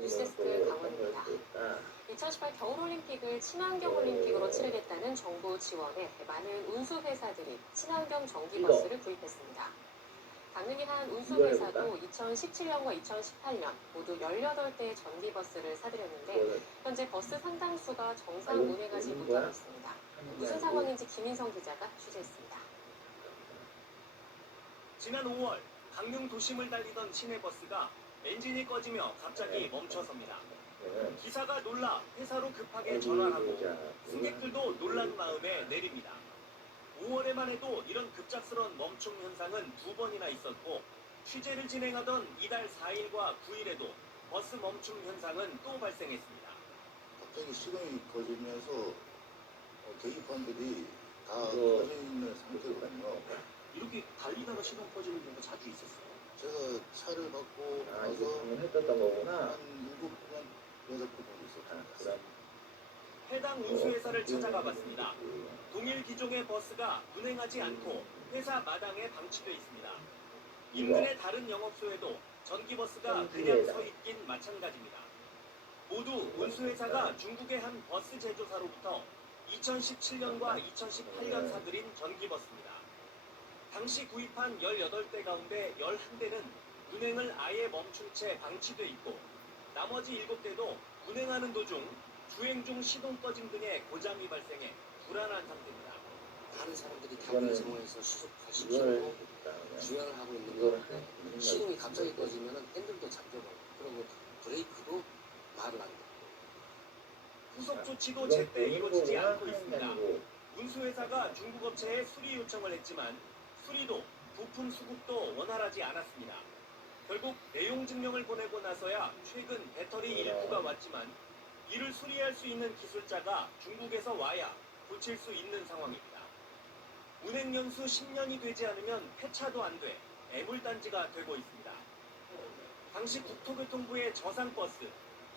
뉴스데스크 강원입니다. 2018 겨울올림픽을 친환경올림픽으로 치르겠다는 정부 지원에 많은 운수회사들이 친환경 전기버스를 구입했습니다. 강릉의 한 운수회사도 2017년과 2018년 모두 18대의 전기버스를 사들였는데 현재 버스 상당수가 정상 운행하지 못하고 있습니다. 무슨 상황인지 김인성 기자가 취재했습니다. 지난 5월 강릉 도심을 달리던 시내버스가 엔진이 꺼지며 갑자기 멈춰섭니다. 기사가 놀라 회사로 급하게 전화하고 승객들도 놀란 마음에 내립니다. 5월에만 해도 이런 급작스러운 멈춤 현상은 2번이나 있었고 취재를 진행하던 이달 4일과 9일에도 버스 멈춤 현상은 또 발생했습니다. 갑자기 시동이 꺼지면서 계기판들이 다 꺼져 있는 상태거든요. 이렇게 달리다가 시동 꺼지는 경우가 자주 있었어요. 제가 차를 갖고 가서 했었던 거구나. 한 7번, 6번 정도 있었습니다. 해당 운수회사를 찾아가 봤습니다. 동일 기종의 버스가 운행하지 않고 회사 마당에 방치돼 있습니다. 인근의 다른 영업소에도 전기버스가 그냥 서 있긴 마찬가지입니다. 모두 운수회사가 중국의 한 버스 제조사로부터 2017년과 2018년 사들인 전기버스입니다. 당시 구입한 18대 가운데 11대는 운행을 아예 멈춘 채 방치돼 있고 나머지 7대도 운행하는 도중 주행 중 시동 꺼짐 등의 고장이 발생해 불안한 상태입니다. 다른 사람들이 타고 있는 상황에서 수속하시키고 주행을 하고 있는 건데 시동이 갑자기 꺼지면 핸들도 잠겨버려. 그리고 브레이크도 말을 안 돼. 후속 조치도 제때 이루어지지 않고 있습니다. 운수회사가 중국 업체에 수리 요청을 했지만 수리도 부품 수급도 원활하지 않았습니다. 결국 내용 증명을 보내고 나서야 최근 배터리 일부가 왔지만 이를 수리할 수 있는 기술자가 중국에서 와야 고칠 수 있는 상황입니다. 운행 연수 10년이 되지 않으면 폐차도 안 돼 애물단지가 되고 있습니다. 당시 국토교통부의 저상버스,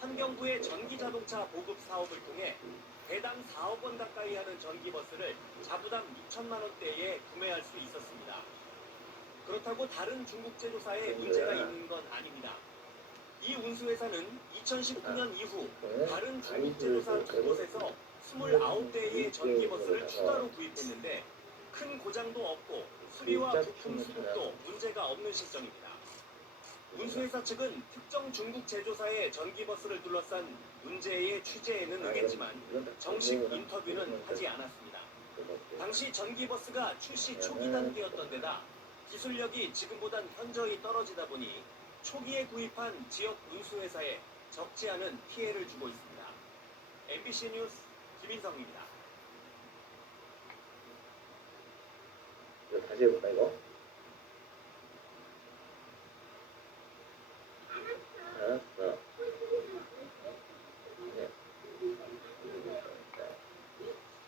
환경부의 전기자동차 보급 사업을 통해 대당 4억 원 가까이 하는 전기버스를 자부담 6천만 원대에 구매할 수 있었습니다. 그렇다고 다른 중국 제조사에 문제가 있는 건 아닙니다. 이 운수회사는 2019년 이후 다른 중국 제조사 2곳에서 29대의 전기버스를 추가로 구입했는데 큰 고장도 없고 수리와 부품 수급도 문제가 없는 실정입니다. 운수회사 측은 특정 중국 제조사의 전기버스를 둘러싼 문제의 취재에는 응했지만 정식 인터뷰는 하지 않았습니다. 당시 전기버스가 출시 초기 단계였던 데다 기술력이 지금보단 현저히 떨어지다 보니 초기에 구입한 지역 운수회사에 적지 않은 피해를 주고 있습니다. MBC 뉴스 김인성입니다. 이거 다시 해볼까 이거? 알았어.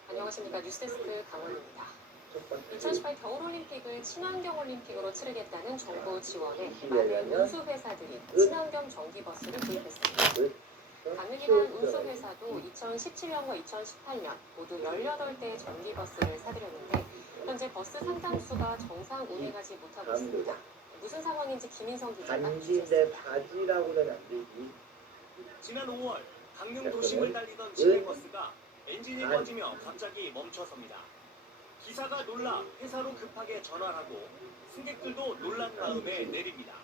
안녕하십니까. 뉴스데스크 강원입니다. 2018 겨울올림픽을 친환경올림픽으로 치르겠다는 정부 지원에 많은 운수회사들이 친환경 전기버스를 구입했습니다. 강릉의 한 운수회사도 2017년과 2018년 모두 18대의 전기버스를 사들였는데 현재 버스 상당수가 정상 운행하지 못하고 있습니다. 무슨 상황인지 김인성 기자가 반지 내 바지라고는 안 되지. 지난 5월 강릉 도심을 달리던 시내버스가 엔진이 꺼지며 갑자기 멈춰섭니다. 기사가 놀라 회사로 급하게 전화하고 승객들도 놀란 마음에 내립니다.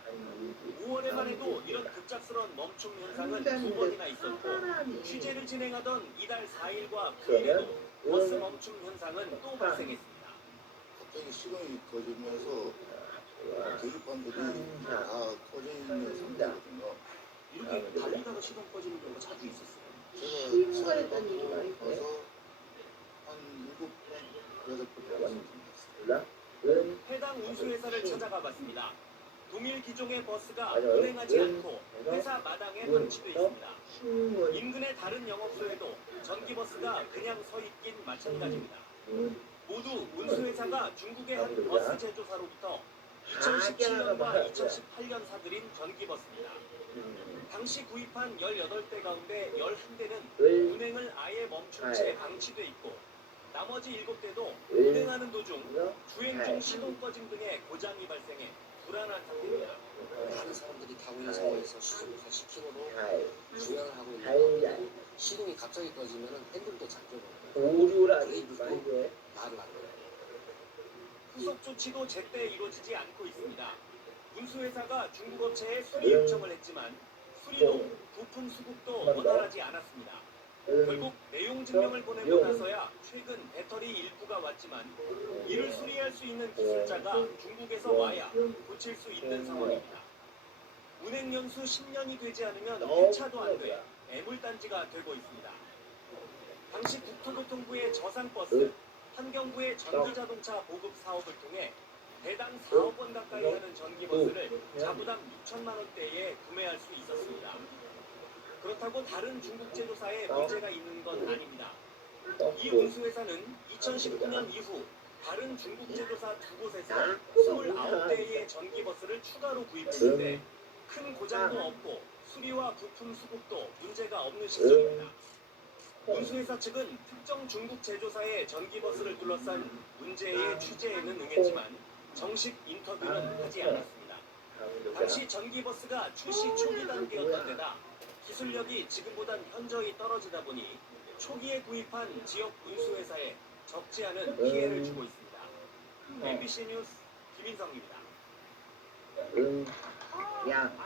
5월에만 해도 이런 급작스러운 멈춤 현상은 2번이나 있었고 취재를 진행하던 이달 4일과 9일에도 버스 멈춤 현상은 또 발생했습니다. 갑자기 시동이 꺼지면서 계기판들이 다 꺼져 있는 상태거든요. 이렇게 달리다가 시동 꺼지는 경우가 자주 있었어요. 제가 차를 갖고 가서 한 7번, 6번 몰라? 해당 운수회사를 찾아가 봤습니다. 동일 기종의 버스가 운행하지 않고 회사 마당에 방치돼 있습니다. 인근의 다른 영업소에도 전기버스가 그냥 서 있긴 마찬가지입니다. 모두 운수회사가 중국의 한 버스 제조사로부터 2017년과 2018년 사들인 전기버스입니다. 당시 구입한 18대 가운데 11대는 운행을 아예 멈춘 채 방치돼 있고 나머지 7대도 운행하는 도중 주행 중 시동 꺼짐 등의 고장이 발생해 불안한 상태입니다. 다른 사람들이 타고 있는 상황에서 수속하시키고 갑자기 꺼지면은 핸들도 잠겨버려요. 오류라 브레이크도 말이지. 말을 안 해요. 후속 조치도 제때 이루어지지 않고 있습니다. 운수회사가 중국 업체에 수리 요청을 했지만 수리도 부품 수급도 원활하지 않았습니다. 결국 내용 증명을 보내고 나서야 최근 배터리 일부가 왔지만 이를 수리할 수 있는 기술자가 중국에서 와야 고칠 수 있는 상황입니다. 운행 연수 10년이 되지 않으면 폐차도 안 돼 애물단지가 되고 있습니다. 당시 국토교통부의 저상버스, 환경부의 전기자동차 보급 사업을 통해 대당 4억 원 가까이 하는 전기버스를 자부담 6천만 원대에 구매할 수 있었습니다. 그렇다고 다른 중국 제조사에 문제가 있는 건 아닙니다. 이 운수회사는 2019년 이후 다른 중국 제조사 두 곳에서 29대의 전기버스를 추가로 구입했는데 큰 고장도 없고 수리와 부품 수급도 문제가 없는 실정입니다. 운수회사 측은 특정 중국 제조사의 전기버스를 둘러싼 문제의 취재에는 응했지만 정식 인터뷰는 하지 않았습니다. 당시 전기버스가 출시 초기 단계였던 데다 기술력이 지금보단 현저히 떨어지다 보니 초기에 구입한 지역 운수회사에 적지 않은 피해를 주고 있습니다. MBC 뉴스 김인성입니다. 양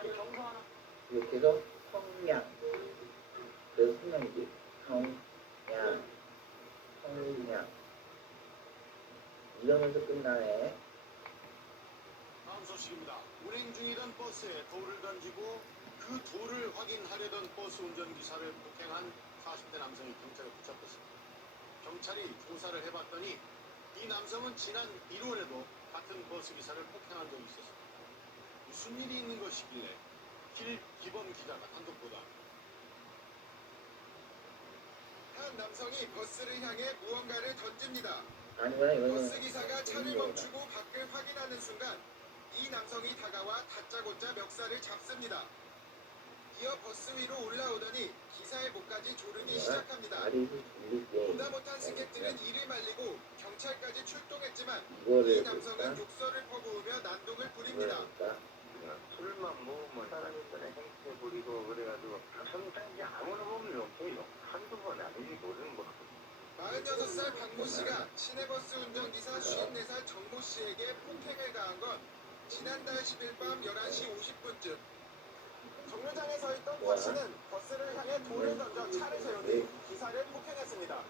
이렇게 해서 성냥 그래서 성냥이지. 성냥 성냥 이러면서 끝나네. 다음 소식입니다. 운행 중이던 버스에 돌을 던지고 그 돌을 확인하려던 버스 운전기사를 폭행한 40대 남성이 경찰에 붙잡혔습니다. 경찰이 조사를 해봤더니 이 남성은 지난 1월에도 같은 버스기사를 폭행한 적이 있었습니다. 무슨 일이 있는 것이길래 길기범 기자가 단독 보도합니다. 한 남성이 버스를 향해 무언가를 던집니다. 아니구나 이거는. 버스 기사가 차를 멈추고 밖을 확인하는 순간 이 남성이 다가와 다짜고짜 멱살을 잡습니다. 이어 버스 위로 올라오더니 기사의 목까지 조르기 시작합니다. 다리 돌리게. 보다 못한 승객들은 이를 말리고 경찰까지 출동했지만 이거를 이 남성은 욕설을 퍼부으며 난동을 부립니다. 술만 먹으면 사람이 행세 부리고 그래가지고 성장지 아무나 보면 욕해요. 한두 번 아니지 모르는 거. 46살 박모 씨가 시내버스 운전기사 54살 정모 씨에게 폭행을 가한 건 지난달 10일 밤 11시 50분쯤. 정류장에 서 있던 박 씨는 버스를 향해 돌을 던져 차를 세운 뒤 기사를 폭행했습니다.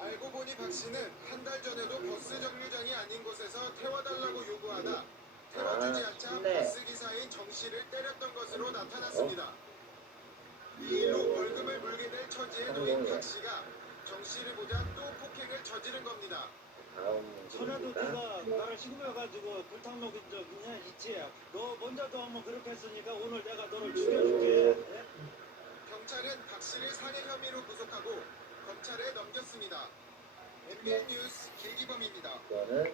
알고 보니 박 씨는 한 달 전에도 버스 정류장이 아닌 곳에서 태워달라고 요구하다 태워주지 않자 버스 기사인 정 씨를 때렸던 것으로 나타났습니다. 이 일로 벌금을 물게 될 처지에 놓인 박 씨가 정 씨를 보자 또 폭행을 저지른 겁니다. 전에도 내가 나를 신고해가지고 불탕 먹은 적 있지. 너 먼저도 한번 그렇게 했으니까 오늘 내가 너를 죽여줄게. 경찰은 박 씨를 살해 혐의로 구속하고 검찰에 넘겼습니다. MBN 뉴스 길기범입니다. 이거는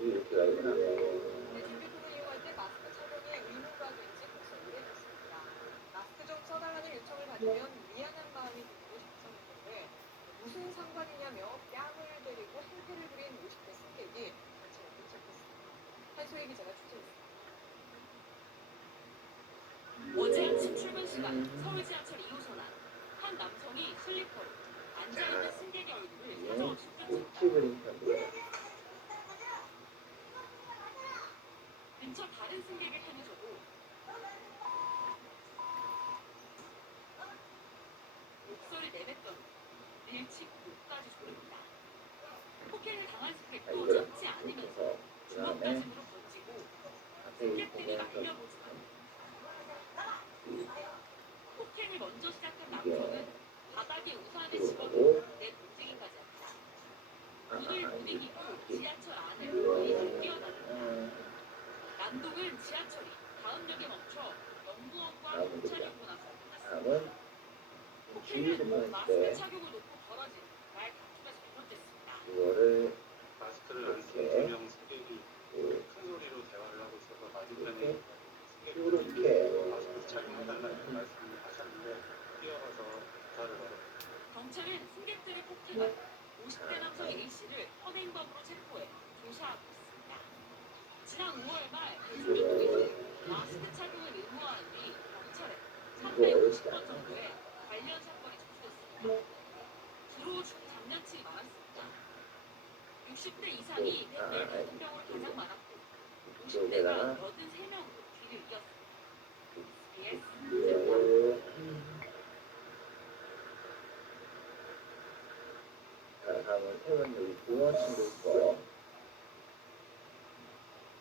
이렇게 가구나. 집회통을 이용할 때 마스크 착용이 의무가 될지 고민이 됐습니다. 마스크 좀 써달라는 요청을 받으면 미안한 마음이 들고 작성했는데 무슨 상관이냐며 뺨을 때리고 행패를 부린 50대 승객이 경찰에 도착했습니다. 한소희 기자가 취재했습니다. 어제 아침 출근 시간 서울 지하철 2호선 안 한 남성이 슬리퍼로 앉아있는 승객의 얼굴을 사정없이 뜯습니다. 근처 다른 승객을 향해서도 목소리를 내뱉던 밀치고 목까지 조릅니다. 폭행을 당한 승객도 참지 않으면서 주먹다짐으로 던지고 승객들이 날려보지만 폭행을 먼저 시작한 남성은 바닥에 우산을 집어넣고 내 동생이까지 합니다. 문을 못 이기고 지하철 안으로 뛰어납니다. 난동은 지하철이 다음 역에 멈춰 연구원과 경찰이 오고 나서 끝났습니다. 폭행은 마스크 착용을 놓고 벌어진 말 다툼에 잘못됐습니다. 이거를 마스크를 안 쓴 두 명 승객이 큰 소리로 대화를 하고 있어서 맞은편에 승객들이 마스크 착용해달라는 말씀을 하셨는데 뛰어가서 기사를 걸었습니다. 경찰은 승객들의 폭행한 50대 남성 A씨를 현행범으로 체포해 조사하고 있습니다. 지난 5월 말 대중교통에서 마스크 착용을 의무화한 뒤 경찰에 350건 정도의 관련 사건이 접수됐습니다. 주로 중장년층이 많았습니다. 60대 이상이 댓글 대통령으로 가장 많았고 50대가 83명으로 뒤를 이었습니다. SBS 자, 다음은 태원 여기 공원 친구 거.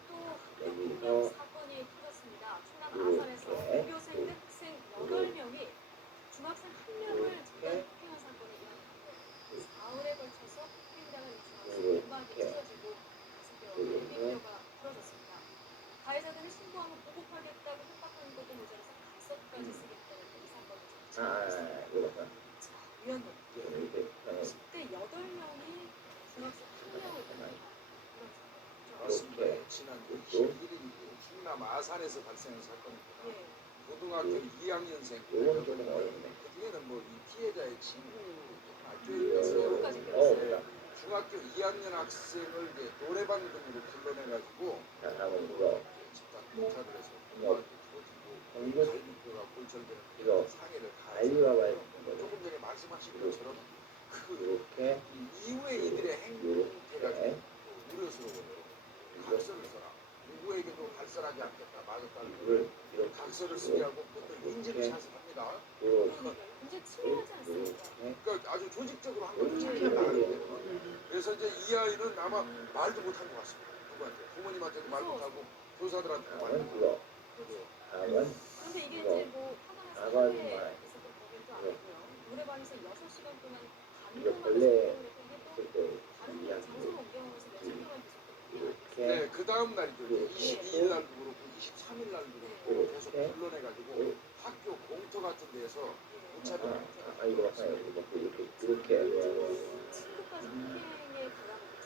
또 학교폭력 사건이 터졌습니다. 충남 아산에서 고교생 등 학생 8명이 중학생 1명을 집단 폭행한 사건이 일어났는데 사흘에 걸쳐서 폭행당한 이 중학생 음악이 찢어지고 가슴뼈, 내비뼈가 부러졌습니다. 가해자들은 신고하면 보복하겠다고 협박하는 것도 모자라서 가석까지 쓰겠다는 이 사건을 이거 봐. 자, 위원님 이렇게 10대 8명이 중학생 1명을 폭행한 그런 사건이죠. 맞습니다. 지난 21일 충남 아산에서 발생한 사건입니다. 예. 고등학교 2학년생 요건 좀 어렵네. 그중에는 뭐 이 피해자의 친구 학교에 친구까지 있어서 배웠어요. 중학교 2학년 학생을 이제 노래방 등으로 불러내가지고 자, 다음은 이거. 집단 교차를 해서 고등학교 터지고 이거 갈비뼈가 골절되는 이거 그런 상해를 아이유가 가해서 봐야 되는 거죠. 조금 전에 말씀하신 것처럼 그 이렇게, 이후에 이들의 행태가 이렇게, 우려스러워요. 각서를 써라. 누구에게도 발설하지 않겠다. 맞았다는 이걸 걸 이렇게, 각서를 쓰게 하고 또 인지를 샷을 합니다. 이렇게, 문제 치밀하지 않습니까? 그러니까 아주 조직적으로 한 것도 자기가 나가는데 그래서 이제 이 아이는 아마 말도 못한 것 같습니다. 누구한테 부모님한테도 말 못하고 교사들한테도 말 다음은 못하고 이거. 다음은 그런데 이게 이제 뭐 하나나 나가지 사회에 마요. 있었던 법인도 아니고요. 노래방에서 6시간 동안 이거 감동하는 벌레 소리를 했고 이게 또 그때 다른 장소로 옮겨오면서 며칠 동안 계속됐거든요. 이렇게, 네, 그 다음 날이죠. 22일 날도 그렇고 23일 날도 그렇고 계속 불러내가지고 학교 공터 같은 데서 무차별 이거 봐요. 이렇게, 친구까지 폭행에 당하는 그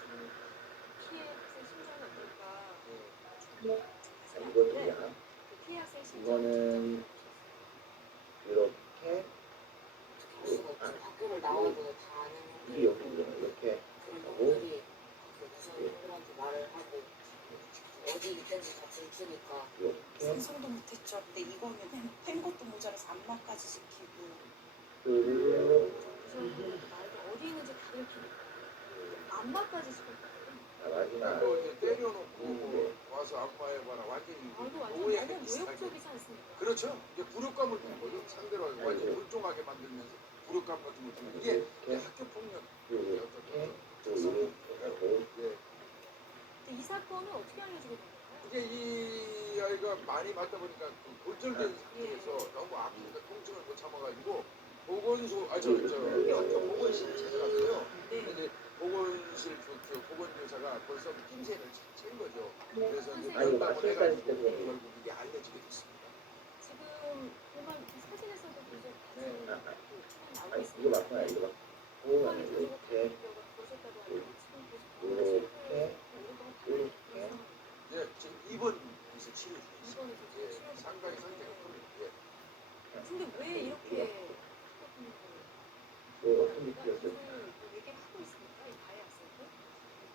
피해 학생 심정이 어떨까 자세히 이거는요. 않는데 그 피해 학생 심정을 이거는 이렇게, 학교를 나와도 다 아는 이 여기 이렇게 그런 하고, 분들이 그 구성원들한테 말을 하고 어디 있든지 다 들키니까 이렇게, 생성도 못했죠. 근데 이거는 팬 것도 모자라서 안마까지 시키고. 말도 어디 있는지 다 들키니까 안마까지 시켰거든요. 마지막. 또 이제 때려놓고 뭐 와서 안마해봐라 완전히 말도 완전 노예 너무 비슷하게. 모욕적이지 않습니까? 그렇죠. 이게 굴욕감을 주는 거죠. 상대로 완전 불종하게 만들면서 굴욕감 같은 걸 주는 이게 이제 학교 폭력의 어떤 특성이 예. 근데 이 사건은 어떻게 알려지게 된 건가요? 이게 이 아이가 많이 맞다 보니까 그 골절된 상태에서 너무 아프니까 통증을 못 참아가지고 보건소 학교 보건실을 찾아갔어요. 네. 근데 이제 보건실 보건교사가 벌써 낌새를 챈 거죠. 그래서 이제 아이고, 면담을 마취까지 해가지고 때문에. 결국 이게 알려지게 됐습니다. 지금 보면 그 사진에서도 계속 네. 나오고 이거 있습니다. 맞구나, 이거 봐. 음악이 이렇게, 조지고 갈비뼈가 부러졌다고 하는데 지금 계속 이렇게, 오랫동안 이렇게. 예, 지금 입원에서 치료 중이습니다. 이번에 예, 치료 상당히 상태가 예. 근데 왜 이렇게 손이 끼었어요. 얘기를 하고 있습니까? 이 가해 학생들?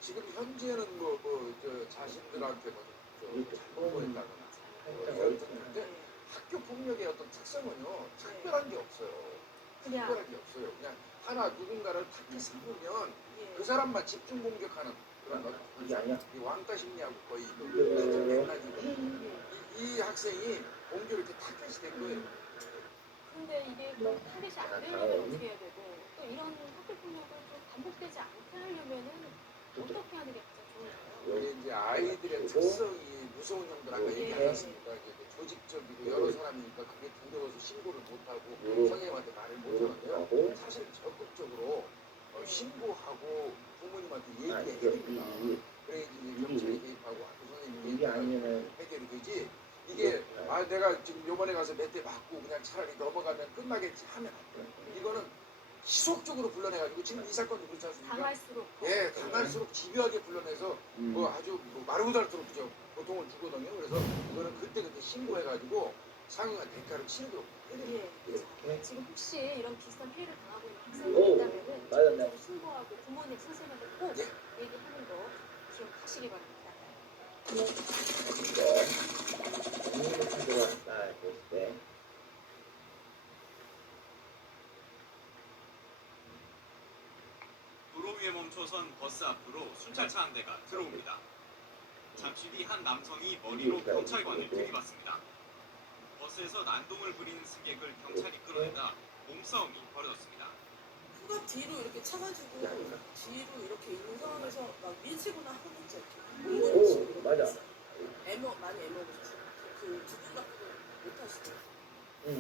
지금 현재는 저 자신들한테 잘못 보냈다거나 이런 뜻인데 학교 폭력의 어떤 특성은요 특별한 게 없어요. 그냥 특별한 게 없어요. 그냥 하나 누군가를 탁히 삼으면 예. 그 사람만 집중 공격하는 그런 어떤 이게 아니야. 이 왕따 심리하고 거의 같은 맥락이거든요. 이 학생이 공격을 이렇게 타겟이 된 거예요. 근데 이게 또 타겟이 안 되려면 어떻게 해야 되고 또 이런 학교 폭력을 좀 반복되지 않게 하려면은 어떻게 하는 게 가장 좋을까요? 이게 이제 아이들의 특성이 무서운 형들 아까 얘기하지 않습니까? 이제 조직적이고 여러 사람이니까 그게 두려워서 신고를 못하고 선생님한테 말을 못하는데요. 사실 적극적으로 신고하고 부모님한테 얘기해야 됩니다. 그래야지 이제 경찰이 개입하고 학교 선생님이 이게 아니면은 해결이 되지. 이게 내가 지금 요번에 가서 몇 대 맞고 그냥 차라리 넘어가면 끝나겠지 하면 안 돼요. 이거는 지속적으로 불러내가지고 지금 이 사건도 그렇지 않습니까? 당할수록 예, 당할수록 집요하게 불러내서 아주 마르고 닳도록 그죠 고통을 주거든요. 그래서 이거는 그때 신고해가지고 상응한 대가를 치르도록 해야 돼요. 예. 지금 혹시 이런 비슷한 피해를 당하고 있는 학생들이 있다면은 맞았네. 적극적으로 신고하고 부모님 선생님한테 꼭 얘기하는 거 기억하시기 바랍니다. 이거, 국민의 친구가 딱 볼 때, 위에 멈춰선 버스 앞으로 순찰차 한 대가 들어옵니다. 잠시 뒤 한 남성이 머리로 경찰관을 들이받습니다. 버스에서 난동을 부리는 승객을 경찰이 끌어내다 몸싸움이 벌어졌습니다. 후각 뒤로 이렇게 차가지고 뒤로 이렇게 있는 상황에서 막 밀치거나 하는지 오, 맞아. 많이 애먹었어요. 그 두 분 다 그걸 못 하시더라고요.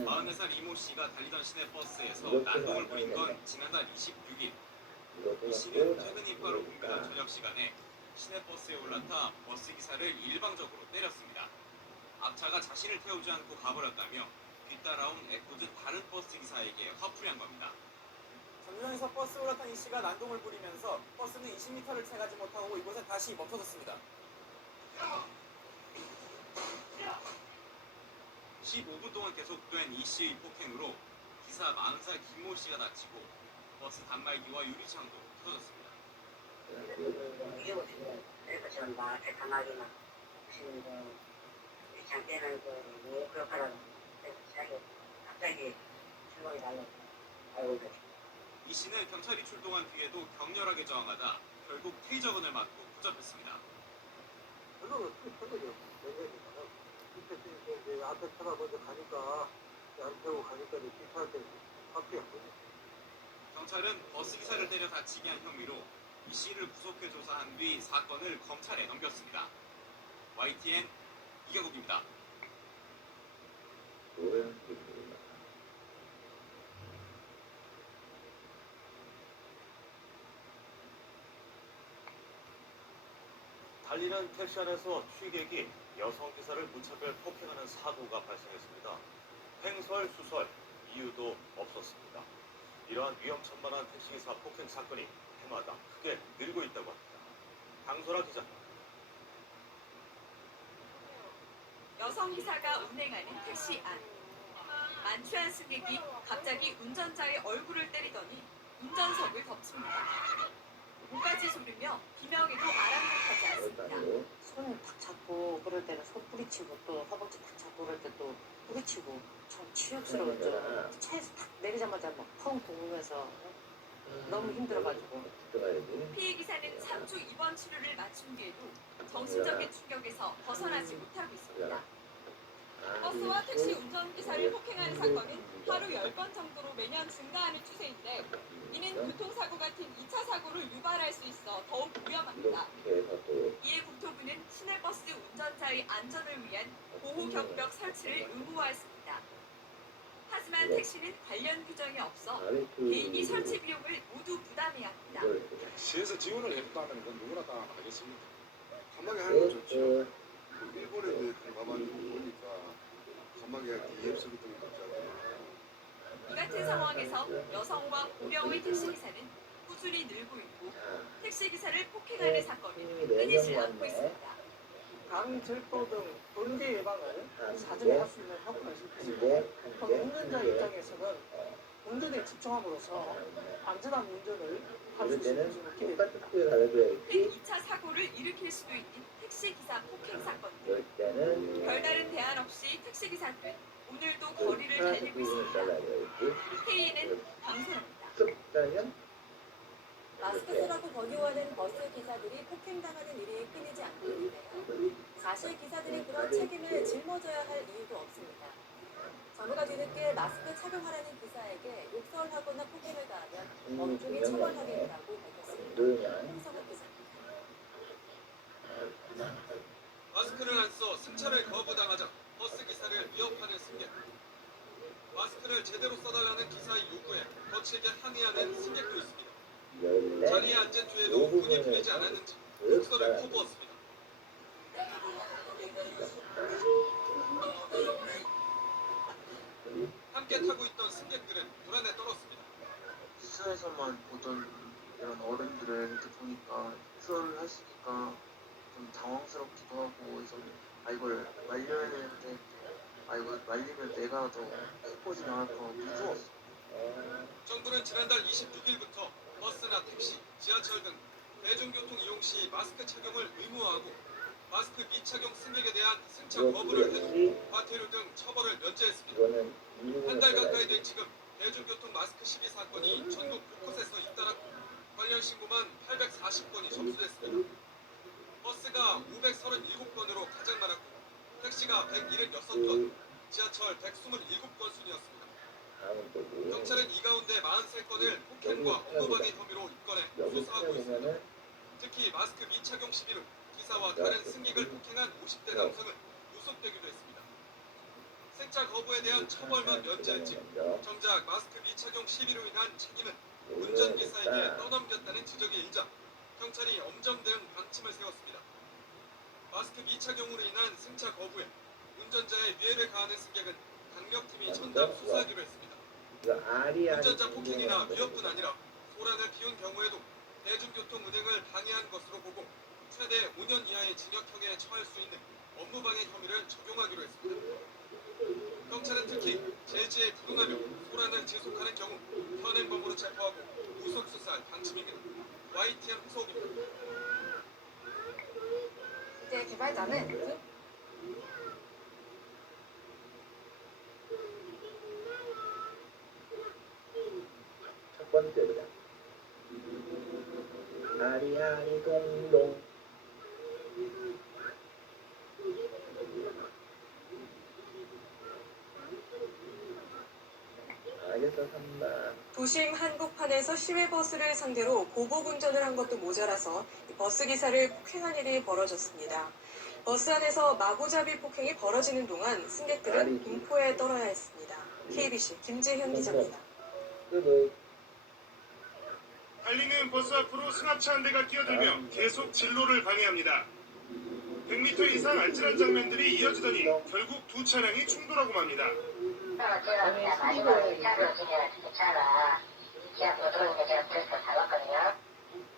44살 이모 씨가 달리던 시내버스에서 난동을 부린 건 지난달 26일. 이 씨는 퇴근 인파로 붐비던 저녁 시간에 시내버스에 올라타 버스 기사를 일방적으로 때렸습니다. 앞차가 자신을 태우지 않고 가버렸다며 뒤따라온 애꿎은 다른 버스 기사에게 화풀이한 겁니다. 정류장에서 버스에 올라탄 이 씨가 난동을 부리면서 버스는 20m를 채 가지 못하고 이곳에 다시 멈춰섰습니다. 15분 동안 계속된 이 씨의 폭행으로 기사 40살 김모 씨가 다치고 버스 단말기와 유리창도 터졌습니다. 그래서 막 이렇게 가만히 막 보시는 거 유리창 깨는 거 그렇게 하라고 갑자기 주먹이 날라서 아이고 이 씨는 경찰이 출동한 뒤에도 격렬하게 저항하다 결국 테이저건을 맞고 붙잡혔습니다. 그거는 큰거죠. 이제 앞에 차가 먼저 가니까 안 태우고 가니까 기차한테 바뀌었거든요. 경찰은 버스 기사를 때려 다치게 한 혐의로 이 씨를 구속해 조사한 뒤 사건을 검찰에 넘겼습니다. YTN 이경욱입니다. 달리는 택시 안에서 취객이 여성 기사를 무차별 폭행하는 사고가 발생했습니다. 횡설수설 이유도 없었습니다. 이러한 위험천만한 택시기사 폭행 사건이 해마다 크게 늘고 있다고 합니다. 강소라 기자입니다. 여성 기사가 운행하는 택시 안. 만취한 승객이 갑자기 운전자의 얼굴을 때리더니 운전석을 덮칩니다. 목까지 소리며 비명에도 아랑곳하지 않습니다. 손을 탁 잡고 그럴 때는 손 뿌리치고 또 허벅지 탁 잡고 그럴 때 또 뿌리치고 좀 치욕스러웠죠. 차에서 탁 내리자마자 막 펑 동면서 너무 힘들어가지고. 피해 기사는 3주 입원 치료를 마친 뒤에도 정신적인 충격에서 벗어나지 못하고 있습니다. 버스와 택시 운전기사를 폭행하는 사건은 하루 10건 정도로 매년 증가하는 추세인데 이는 교통사고 같은 2차 사고를 유발할 수 있어 더욱 위험합니다. 이에 국토부는 시내버스 운전자의 안전을 위한 보호경벽 설치를 의무화했습니다. 하지만 택시는 관련 규정이 없어 개인이 설치 비용을 모두 부담해야 합니다. 시에서 지원을 해준다면 그건 누구나 다 하겠습니다. 간막에 하는 건 좋죠. 일본에 가만히 보니까 간막에 이앱스 같은 거 있잖아요. 이 같은 상황에서 여성과 고령의 택시기사는 꾸준히 늘고 있고 택시기사를 폭행하는 사건은 끊이지 않고 있습니다. 강질도 등 범죄 예방을 사전에 할 수 있는 효과가 있습니다. 운전자 입장에서는 운전에 집중함으로써 안전한 운전을 할 수 있는 기대됩니다. 큰 2차 사고를 일으킬 수도 있는 택시기사 폭행 사건들. 별다른 대안 없이 택시기사들은 오늘도 거리를 달리고 있습니다. KE는 강소라입니다. 마스크 쓰라고 권유하는 버스 기사들이 폭행당하는 일이 끊이지 않고 있는데요. 사실 기사들이 그런 책임을 짊어져야 할 이유도 없습니다. 정부가 뒤늦게 마스크 착용하라는 기사에게 욕설하거나 폭행을 가하면 엄중히 처벌하겠다고 밝혔습니다. 홍성욱 기자입니다. 마스크를 안 써 승차를 거부당하자 버스 기사를 위협하는 승객. 마스크를 제대로 써달라는 기사의 요구에 거칠게 항의하는 승객도 있습니다. 자리에 앉은 뒤에도 문이 풀리지 않았는지 욕설을 퍼부었습니다. 함께 타고 있던 승객들은 불안에 떨었습니다. 기사에서만 보던 이런 어른들을 이렇게 보니까 욕설을 하시니까 좀 당황스럽기도 하고 해서 이걸 말려야 되는데 이걸 말리면 내가 더 해코지 당할까 무서웠어. 정부는 지난달 26일부터 버스나 택시, 지하철 등 대중교통 이용 시 마스크 착용을 의무화하고 마스크 미착용 승객에 대한 승차 거부를 해도 과태료 등 처벌을 면제했습니다. 한 달 가까이 된 지금 대중교통 마스크 시비 사건이 전국 곳곳에서 잇따랐고 관련 신고만 840건이 접수됐습니다. 버스가 537건으로 가장 많았고 택시가 176건, 지하철 127건 순이었습니다. 경찰은 이 가운데 43건을 폭행과 업무방해 혐의로 입건해 수사하고 있습니다. 특히 마스크 미착용 시비로 기사와 다른 승객을 폭행한 50대 남성은 구속되기도 했습니다. 승차 거부에 대한 처벌만 면제했지 정작 마스크 미착용 시비로 인한 책임은 운전기사에게 떠넘겼다는 지적이 일자 경찰이 엄정 대응 방침을 세웠습니다. 마스크 미착용으로 인한 승차 거부에 운전자의 위해를 가하는 승객은 강력팀이 전담 수사하기로 했습니다. 운전자 폭행이나 위협뿐 아니라 소란을 피운 경우에도 대중교통 운행을 방해한 것으로 보고 최대 5년 이하의 징역형에 처할 수 있는 업무방해 혐의를 적용하기로 했습니다. 경찰은 특히 제지에 부응하며 소란을 지속하는 경우 현행범으로 체포하고 구속 수사할 방침입니다. YTN 후속입니다. 이제 개발자는 첫 번째입니다. 아리아리 동동. 알겠어, 3번. 도심 한복판에서 시외버스를 상대로 보복 운전을 한 것도 모자라서 버스 기사를 폭행한 일이 벌어졌습니다. 버스 안에서 마구잡이 폭행이 벌어지는 동안 승객들은 공포에 떨어야 했습니다. KBC 김재현 기자입니다. 달리는 버스 앞으로 승합차 한 대가 끼어들며 계속 진로를 방해합니다. 100m 이상 알뜰한 장면들이 이어지더니 결국 두 차량이 충돌하고 맙니다.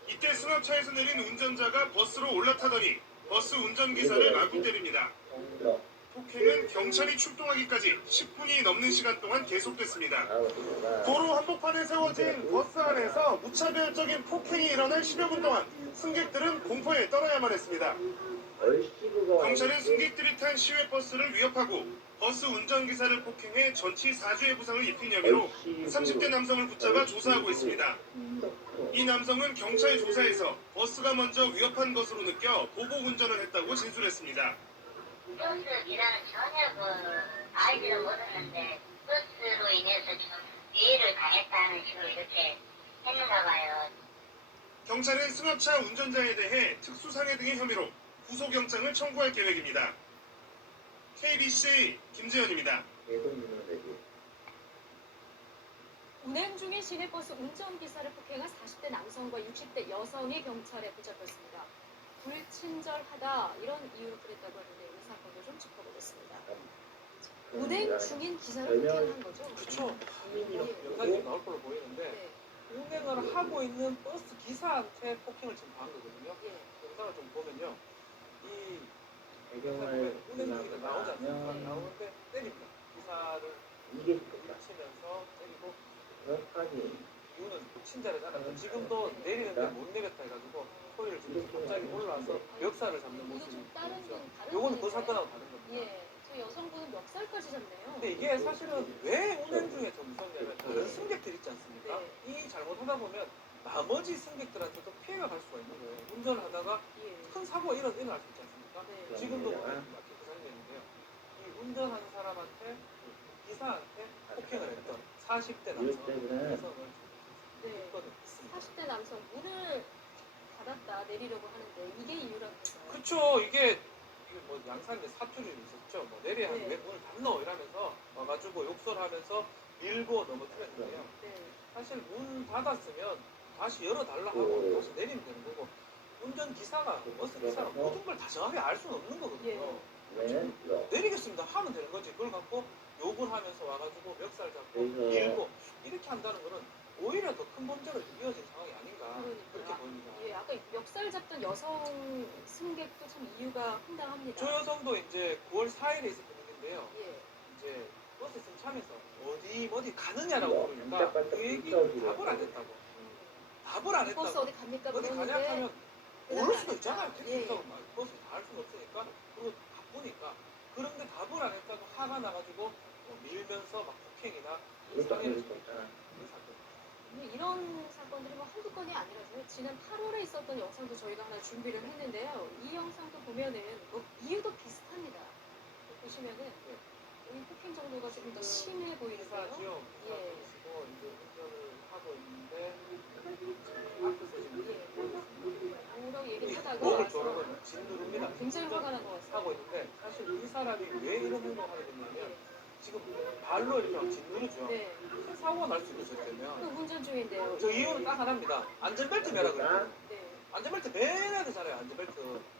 이때 승합차에서 내린 운전자가 버스로 올라타더니 버스 운전기사를 마구 때립니다. 폭행은 경찰이 출동하기까지 10분이 넘는 시간 동안 계속됐습니다. 도로 한복판에 세워진 버스 안에서 무차별적인 폭행이 일어난 10여 분 동안 승객들은 공포에 떨어야만 했습니다. 경찰은 승객들이 탄 시외버스를 위협하고 버스 운전기사를 폭행해 전치 4주의 부상을 입힌 혐의로 30대 남성을 붙잡아 조사하고 있습니다. 이 남성은 경찰 조사에서 버스가 먼저 위협한 것으로 느껴 보복 운전을 했다고 진술했습니다. 버스 기사는 전혀 아이들은 모르는데 버스로 인해서 좀 위해를 당했다는 식으로 이렇게 했는가 봐요. 경찰은 승합차 운전자에 대해 특수상해 등의 혐의로 구속영장을 청구할 계획입니다. KBC 김재현입니다. 운행 중인 시내버스 운전기사를 폭행한 40대 남성과 60대 여성이 경찰에 붙잡혔습니다. 불친절하다 이런 이유로 그랬다고 하는데 이 사건도 좀 짚어보겠습니다. 운행 중인 기사를 폭행한 거죠? 그렇죠. 영상이 나올 걸로 보이는데 운행을 하고 있는 버스 기사한테 폭행을 지금 당한 거거든요. 영상을 좀 보면요. 이 운행 중이다 나오지 않습니까? 나오는데 때립니다. 기사를 치면서 때리고 이유는 친절하잖아요. 지금도 내리는데 못 내렸다 해가지고 소리를 지금 갑자기 올라와서 멱살을 잡는 모습이 있죠. 요거는 그 사건하고 다른 겁니다. 예, 저 여성분은 멱살까지 잡네요. 근데 이게 사실은 왜 운행 중에 더 무섭냐면 다른 승객들 있지 않습니까? 이 잘못하다 보면 나머지 승객들한테도 피해가 갈 수가 있는 거예요. 운전을 하다가 큰 사고가 일어날 수 있지 않습니까? 지금도 마치 그 장면인데요. 이 운전하는 사람한테 기사한테 폭행을 했던 40대 남성을 네, 40대 남성 문을 닫았다 내리려고 하는데 이게 이유라면서요? 그렇죠. 이게 뭐 양산에 사투리도 있었죠. 뭐 내려야 하는데 왜 문을 닫노 이러면서 와가지고 욕설하면서 밀고 넘어뜨렸는데요. 사실 문 닫았으면 다시 열어달라 하고 다시 내리면 되는 거고 운전기사가 버스 기사가 모든 걸 다 정확히 알 수는 없는 거거든요. 내리겠습니다 하면 되는 거지. 그걸 갖고 욕을 하면서 와가지고 멱살 잡고 밀고 이렇게 한다는 거는 오히려 더 큰 범죄가 이어진 상황이 아닌가 그렇게 보입니다. 예, 아까 멱살 잡던 여성 승객도 참 이유가 황당합니다. 저 여성도 이제 9월 4일에 있었던 일인데요. 이제 버스 승차하면서 어디 가느냐라고 그러니까 그 얘기를 답을 안 했다고. 답을 안 했다고. 버스 어디 갑니까? 어디 가냐 하면 모를 수도 있잖아요. 택시 타고 버스 다 할 수는 없으니까 그리고 바쁘니까. 그런데 답을 안 했다고 화가 나가지고 밀면서 막 폭행이나 상해를 줬잖아. 그 사건. 이런 사건들이 뭐 한두 건이 아니라서요. 지난 8월에 있었던 영상도 저희가 하나 준비를 했는데요. 이 영상도 보면은 뭐 이유도 비슷합니다. 보시면은 이 폭행 정도가 좀 더 심해 보이는데요. 예. 이제 운전을 하고 있는데 뭐라고 얘기를 하다가 목을 와서 조르고 진두릅니다. 굉장히 화가 난 것 같습니다. 하고 있는데 사실 이 사람이 왜 이런 행동을 하게 됐냐면 지금 발로 이렇게 막 짓누르죠. 네. 큰 사고가 날 수도 있었다면 또 운전 중인데요. 저 이유는 딱 하나입니다. 안전벨트 매라 그랬거든요. 네. 안전벨트 매야 되잖아요. 안전벨트.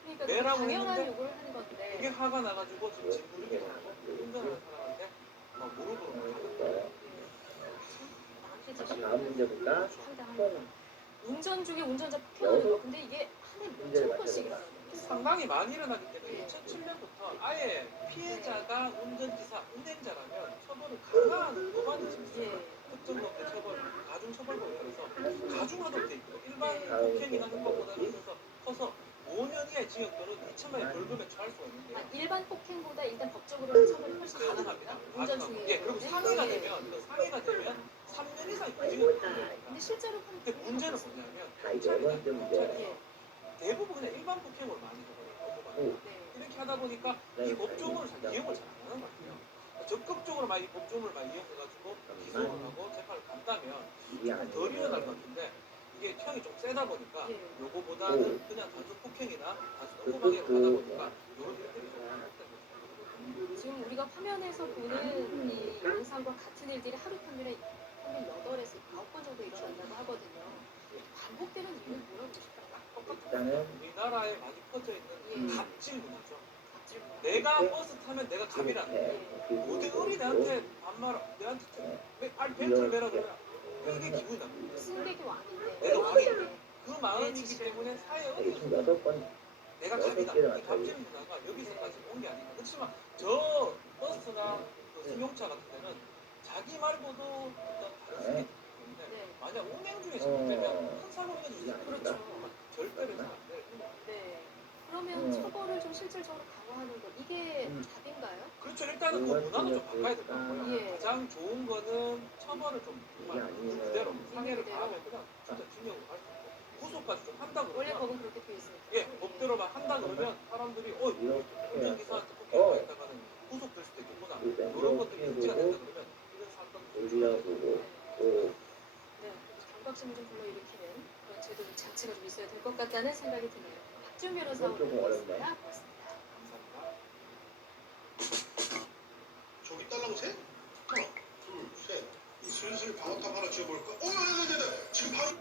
그러니까 매라고 당연한 했는데 요구를 하는 건데. 그게 화가 나가지고 지금 짓누르기도 하고 운전하는 사람한테 막 무릎으로 막 하는 거예요. 다음 문제 볼까? 상당합니다. 운전 중에 운전자 폭행하는 거. 근데 이게 한 해 몇천 건씩 일어나요. 상당히 많이 일어나기 때문에 2007년부터 아예 피해자가 운전기사, 운행자라면 처벌을 강화하는 법안이 있습니다. 특정범죄 처벌, 가중처벌법에 따라서 가중하도록 돼 있고 일반 폭행이나 형법보다는 그래서 커서 5년 이하의 징역 또는 2천만 원 벌금에 처할 수가 있는데요. 일반 폭행보다 일단 법적으로는 처벌이 훨씬 가능합니다. 운전 중에. 예, 그리고 상해가 되면 3년 이상 징역을 받습니다. 근데 실제로 근데 문제는 뭐냐면 경찰이나 경찰이 대부분 그냥 일반 폭행으로 많이 해버려요. 이렇게 하다 보니까 이 법조문을 잘 이용을 잘 안 하는 것 같아요. 적극적으로 막 이 법조문을 많이 이용해가지고 기소를 하고 재판을 간다면 덜 일어날 것 같은데 이게 형이 좀 세다 보니까 요거보다는 그냥 단순 폭행이나 단순 통보방해로 하다 보니까 요런 일들이 좀 많았다고 지금 우리가 화면에서 보는 이 영상과 같은 일들이 하루 평균 8에서 9건 정도 일어난다고 하거든요. 반복되는 이유는 뭐라고 보실까요? 우리나라에 많이 퍼져 있는 갑질 문화죠. 내가 버스 타면 내가 갑이라는 거예요. 모든 어린이 내한테 반말, 내한테 벨트를 매라 그러면 이게 기분이 나쁘죠. 승객이 왕인데. 내가 왕인데. 그 마음이기 때문에 사회 어디에서 내가 갑이다. 이 갑질 문화가 여기서까지 온 게 아닌가. 그렇지만 저 버스나 그 승용차 같은 데는 자기 말고도 어떤 다른 승객이 때문에 만약 운행 중에 잘못되면 큰 사고가 일어날 수 있어요. 그렇죠. 절대로 해서 안 돼요. 네. 그러면 처벌을 좀 실질적으로 강화하는 것 이게 답인가요? 그렇죠. 일단은 그 문화는 좀 바꿔야 될 것 같고요. 가장 좋은 거는 처벌을 좀 정말 그대로 상해를 가하면 그냥 진짜 징역으로 갈 수 있고 구속까지 좀 한다 그러면 원래 법은 그렇게 돼 있으니까. 예, 법대로만 한다 그러면 사람들이 운전기사한테 폭행을 했다가는 구속될 수도 있겠구나. 이런 것들이 인지가 된다 그러면 이런 사건도 네, 경각심을 좀 불러일으키는 그런 제도 장치가 좀 있어야 될 것 같다는 생각이 드네요. 박지훈 변호사 오늘 고맙습니다. 고맙습니다. 저기 딸랑 셋? 하나, 둘, 셋. 이 슬슬 방어탑 하나 지어볼까? 네네네. 지금 바로.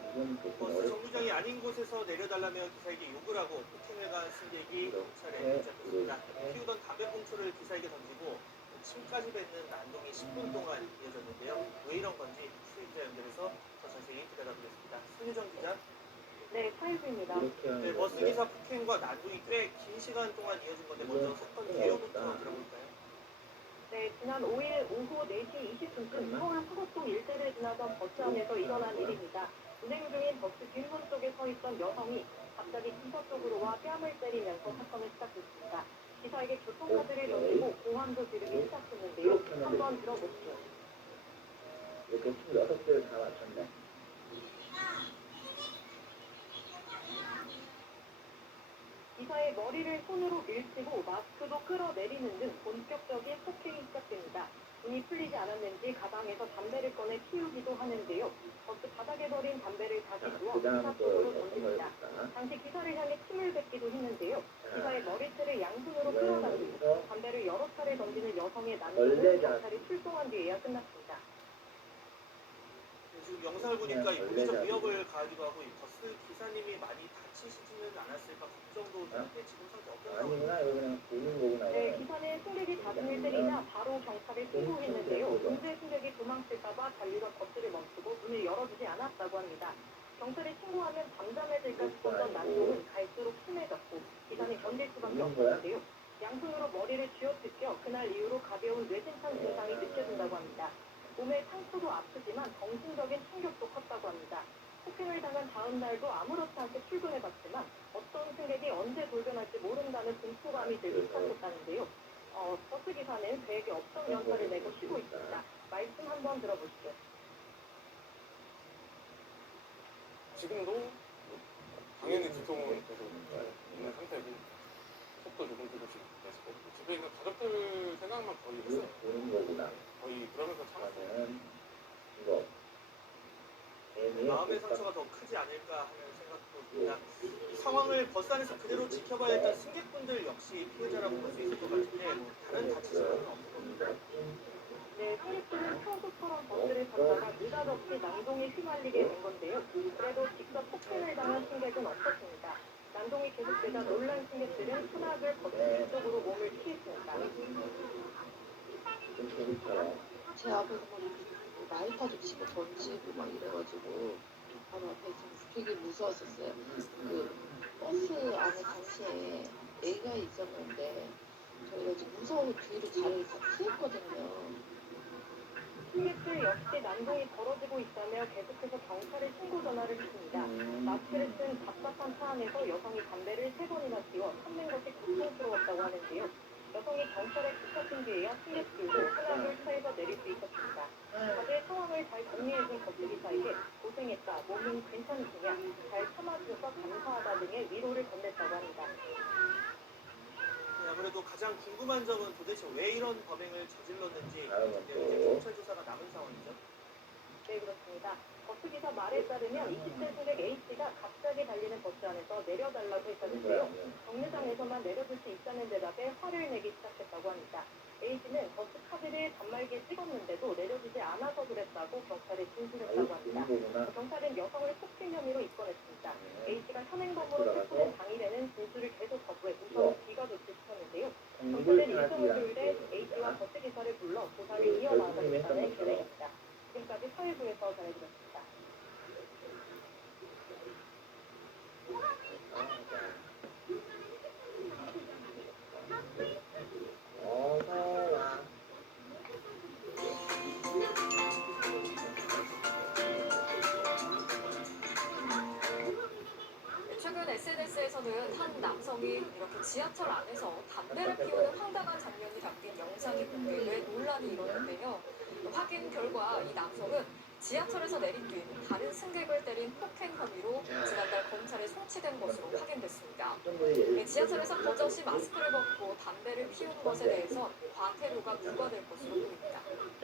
버스 정류장이 아닌 곳에서 내려달라며 기사에게 욕을 하고 폭행을 가한 승객이 경찰에 붙잡혔습니다. 피우던 담배꽁초를 기사에게 던지고 침까지 뱉는 난동이 10분 동안 이어졌는데요. 왜 이런 건지 수의자 연결해서 더 자세히 들여다보겠습니다. 손유정 기자. 네, 파이브입니다. 네, 버스기사 폭행과 난동이 꽤 긴 시간 동안 이어진 건데 먼저 사건 개요부터 들어볼까요? 네, 지난 5일 오후 4시 20분쯤 서울 포곡동 일대를 지나던 버스 안에서 일어난 일입니다. 운행 중인 버스 뒷문 쪽에 서 있던 여성이 갑자기 기사 쪽으로 와 뺨을 때리면서 사건을 시작했습니다. 기사에게 교통카드를 던지고 공항도 지르기 시작했는데요. 한번 들어보시죠. 이렇게 26개를 다 맞췄네. 기사의 머리를 손으로 밀치고 마스크도 끌어내리는 등 본격적인 폭행이 시작됩니다. 눈이 풀리지 않았는지 가방에서 담배를 꺼내 피우기도 하는데요. 버스 바닥에 버린 담배를 다시 주워 기사 쪽으로 던집니다. 당시 기사를 향해 침을 뱉기도 했는데요. 기사의 머리채를 양손으로 끌어당기고 담배를 여러 차례 던지는 여성의 난동은 경찰이 출동한 뒤에야 끝났습니다. 지금 영상을 보니까 이 물리적 위협을 가하기도 하고 이 버스 기사님이 많이 다치시지는 않았을까 걱정도 되는데 지금 상태 어떤가요? 아니구나, 이거 그냥 보는 거구나. 네, 기사는 승객이 가슴을 때리자 바로 경찰에 신고했는데요. 문제 승객이 도망칠까봐 잔류가 버스를 멈추고 문을 열어주지 않았다고 합니다. 경찰에 신고하면 잠잠해질까 싶었던 난동은 갈수록 심해졌고 기사는 견딜 수밖에 없었는데요. 양손으로 머리를 쥐어뜯겨 그날 이후로 가벼운 뇌진탕 증상이 느껴진다고 합니다. 몸의 상처도 아프지만 정신적인 충격도 컸다고 합니다. 폭행을 당한 다음 날도 아무렇지 않게 출근해봤지만 어떤 승객이 언제 돌변할지 모른다는 공포감이 들기 시작했다는데요. 버스 기사는 그에게 업적 연차를 내고 쉬고 있습니다. 말씀 한번 들어보시죠. 지금도 당연히 두통은 계속 있는 상태고 속도 조금씩 내서 집에 있는 가족들 생각만 거의 했어요. 보는 거구나. 거의 그러면서 참았어요. 이거 마음의 상처가 더 크지 않을까 하는 생각도 듭니다. 이 상황을 버스 안에서 그대로 지켜봐야 했던 승객분들 역시 피해자라고 볼 수 있을 것 같은데 뭐 다른 다치신 분은 없을 겁니다. 네, 승객들은 평소처럼 버스를 타다가 느닷없이 난동에 휘말리게 된 건데요. 그래도 직접 폭행을 당한 승객은 없었습니다. 난동이 계속되자 놀란 승객들은 수납을 버스 뒤쪽으로 몸을 피했습니다. 제 앞에서 막 라이터도 치고 던지고 막 이래가지고 바로 앞에 좀 되게 무서웠었어요. 그 버스 안에 당시에 애가 있었는데 저희가 지금 무서워 뒤로 자리를 다 피했거든요. 승객들 역시 난동이 벌어지고 있다며 계속해서 경찰에 신고 전화를 했습니다. 마스크를 쓴 답답한 차 안에서 여성이 담배를 3번이나 피워 참는 것이 고통스러웠다고 하는데요. 여성이 경찰에 붙잡힌 뒤에야 승객들도 수납을 차에서 내릴 수 있었습니다. 다들 상황을 잘 정리해준 버스기사에게 고생했다, 몸은 괜찮으시냐, 잘 참아주셔서 감사하다 등의 위로를 건넸다고 합니다. 아무래도 가장 궁금한 점은 도대체 왜 이런 범행을 저질렀는지 이제 경찰 조사가 남은 상황이죠. 네, 그렇습니다. 버스기사 말에 따르면 20대 승객 A씨가 갑자기 달리는 버스 안에서 내려달라고 했었는데요. 정류장에서만 내려줄 수 있다는 대답에 화를 내기 시작했다고 합니다. A씨는 버스 카드를 단말기에 찍었는데도 내려주지 않아서 그랬다고 경찰에 진술했다고 합니다. 경찰은 여성을 폭행 혐의로 입건했습니다. A씨가 현행범으로 체포된 당일에는 진술을 계속 거부해 우선 귀가 조치시켰는데요. 경찰은 일정일요일에 A씨와 버스기사를 불러 조사를 이어나가겠다는 계획입니다. 지금까지 서해부에서 전해드렸습니다. 최근 SNS에서는 한 남성이 이렇게 지하철 안에서 담배를 피우는 황당한 장면이 담긴 영상이 공개돼 논란이 일어났는데요. 확인 결과 이 남성은 지하철에서 내린 뒤 다른 승객을 때린 폭행 혐의로 지난달 검찰에 송치된 것으로 확인됐습니다. 지하철에서 버젓이 마스크를 벗고 담배를 피우는 것에 대해선 과태료가 부과될 것으로 보입니다.